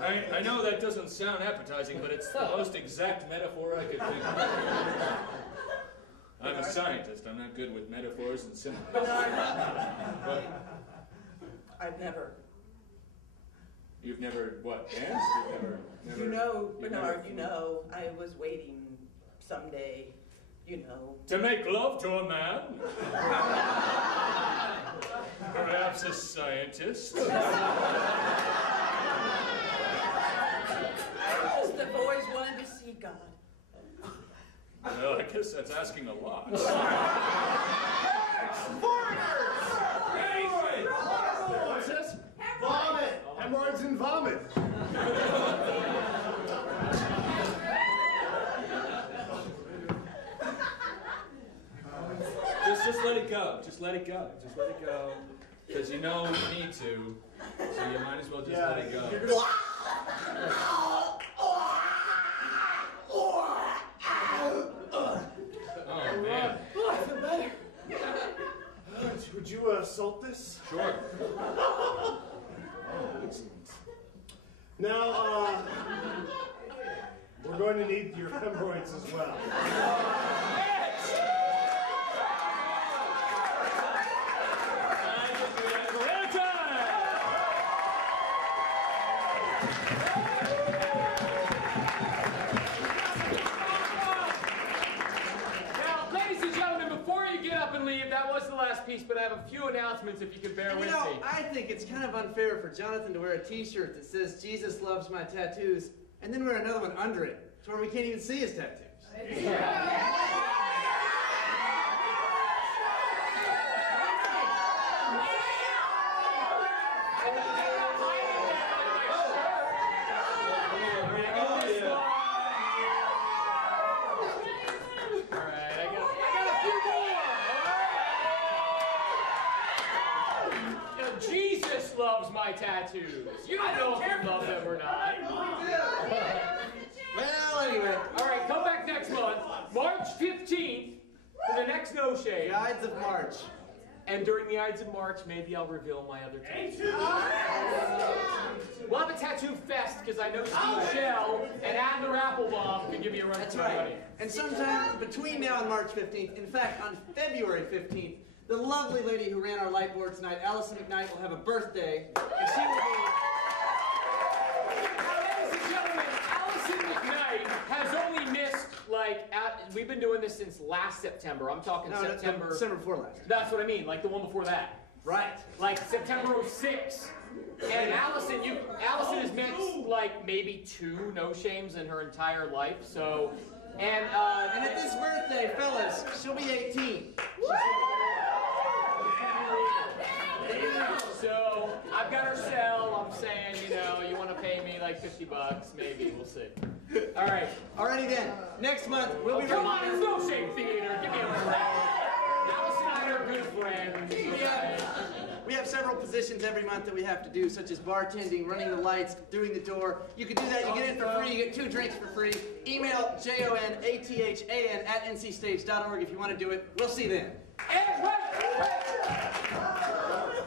I know that doesn't sound appetizing, but it's the most exact metaphor I could think of. I'm a scientist. I'm not good with metaphors and symbols. But I've never. You've never, what, danced? You've never You know, you've Bernard, never- you know, I was waiting someday, you know. To make love to a man? Perhaps a scientist? I just have always wanted to see God. Well, I guess that's asking a lot. What's this? Vomit. Hemorrhoids and vomit. Just let it go. Just let it go. Just let it go. Because you know you need to. So you might as well just let it go. Oh, man. Oh, I feel better. Would you salt this? Sure. Now, we're going to need your hemorrhoids as well. Piece, but I have a few announcements if you could bear And with you know, me. I think it's kind of unfair for Jonathan to wear a t-shirt that says Jesus loves my tattoos and then wear another one under it to where we can't even see his tattoos. Loves my tattoos. You don't know if you love them or not. Well, anyway. All right, come back next month, March 15th, for the next No Shame. The Ides of March. And during the Ides of March, maybe I'll reveal my other tattoos. We'll have a tattoo fest, because I know Steve Shell and Adler Applebaum can give me a run That's for my money. right. And sometime between now and March 15th, in fact, on February 15th, the lovely lady who ran our light board tonight, Allison McKnight, will have a birthday, and she will be... Now, ladies and gentlemen, Allison McKnight has only missed, we've been doing this since last September. I'm talking September... No, December before last. That's what I mean, like the one before that. Right. Like September 06. And Allison has missed, maybe 2 No Shames in her entire life, so... And at this birthday, fellas, she'll be 18. So, I've got her cell. I'm saying, you want to pay me like $50, maybe. We'll see. All right. Alrighty then. Next month, we'll be Come on, it's No Shame Theater. Give me a break. Allison and I are good friends. We have several positions every month that we have to do, such as bartending, running the lights, doing the door. You can do that. You get in for free. You get 2 drinks for free. Email jonathan@ncstage.org if you want to do it. We'll see you then. And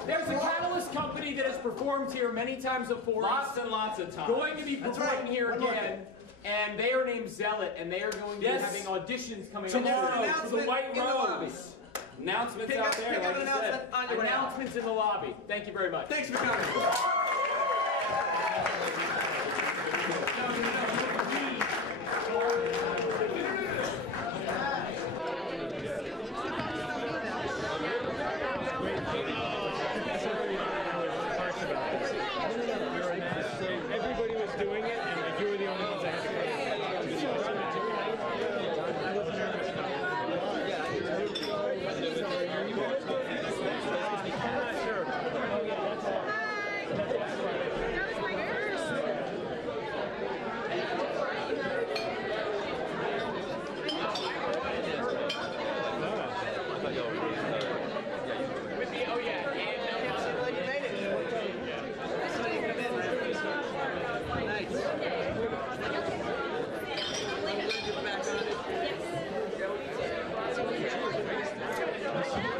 there's a Catalyst company that has performed here many times before. Lots and lots of times. Going to be performing here again. And they are named Zealot, and they are going to be having auditions coming up tomorrow for the White Rose. Announcements out there, like you said. Announcements in the lobby. Thank you very much. Thanks for coming. Everybody was doing it, and you were the only ones that had to put it. I know.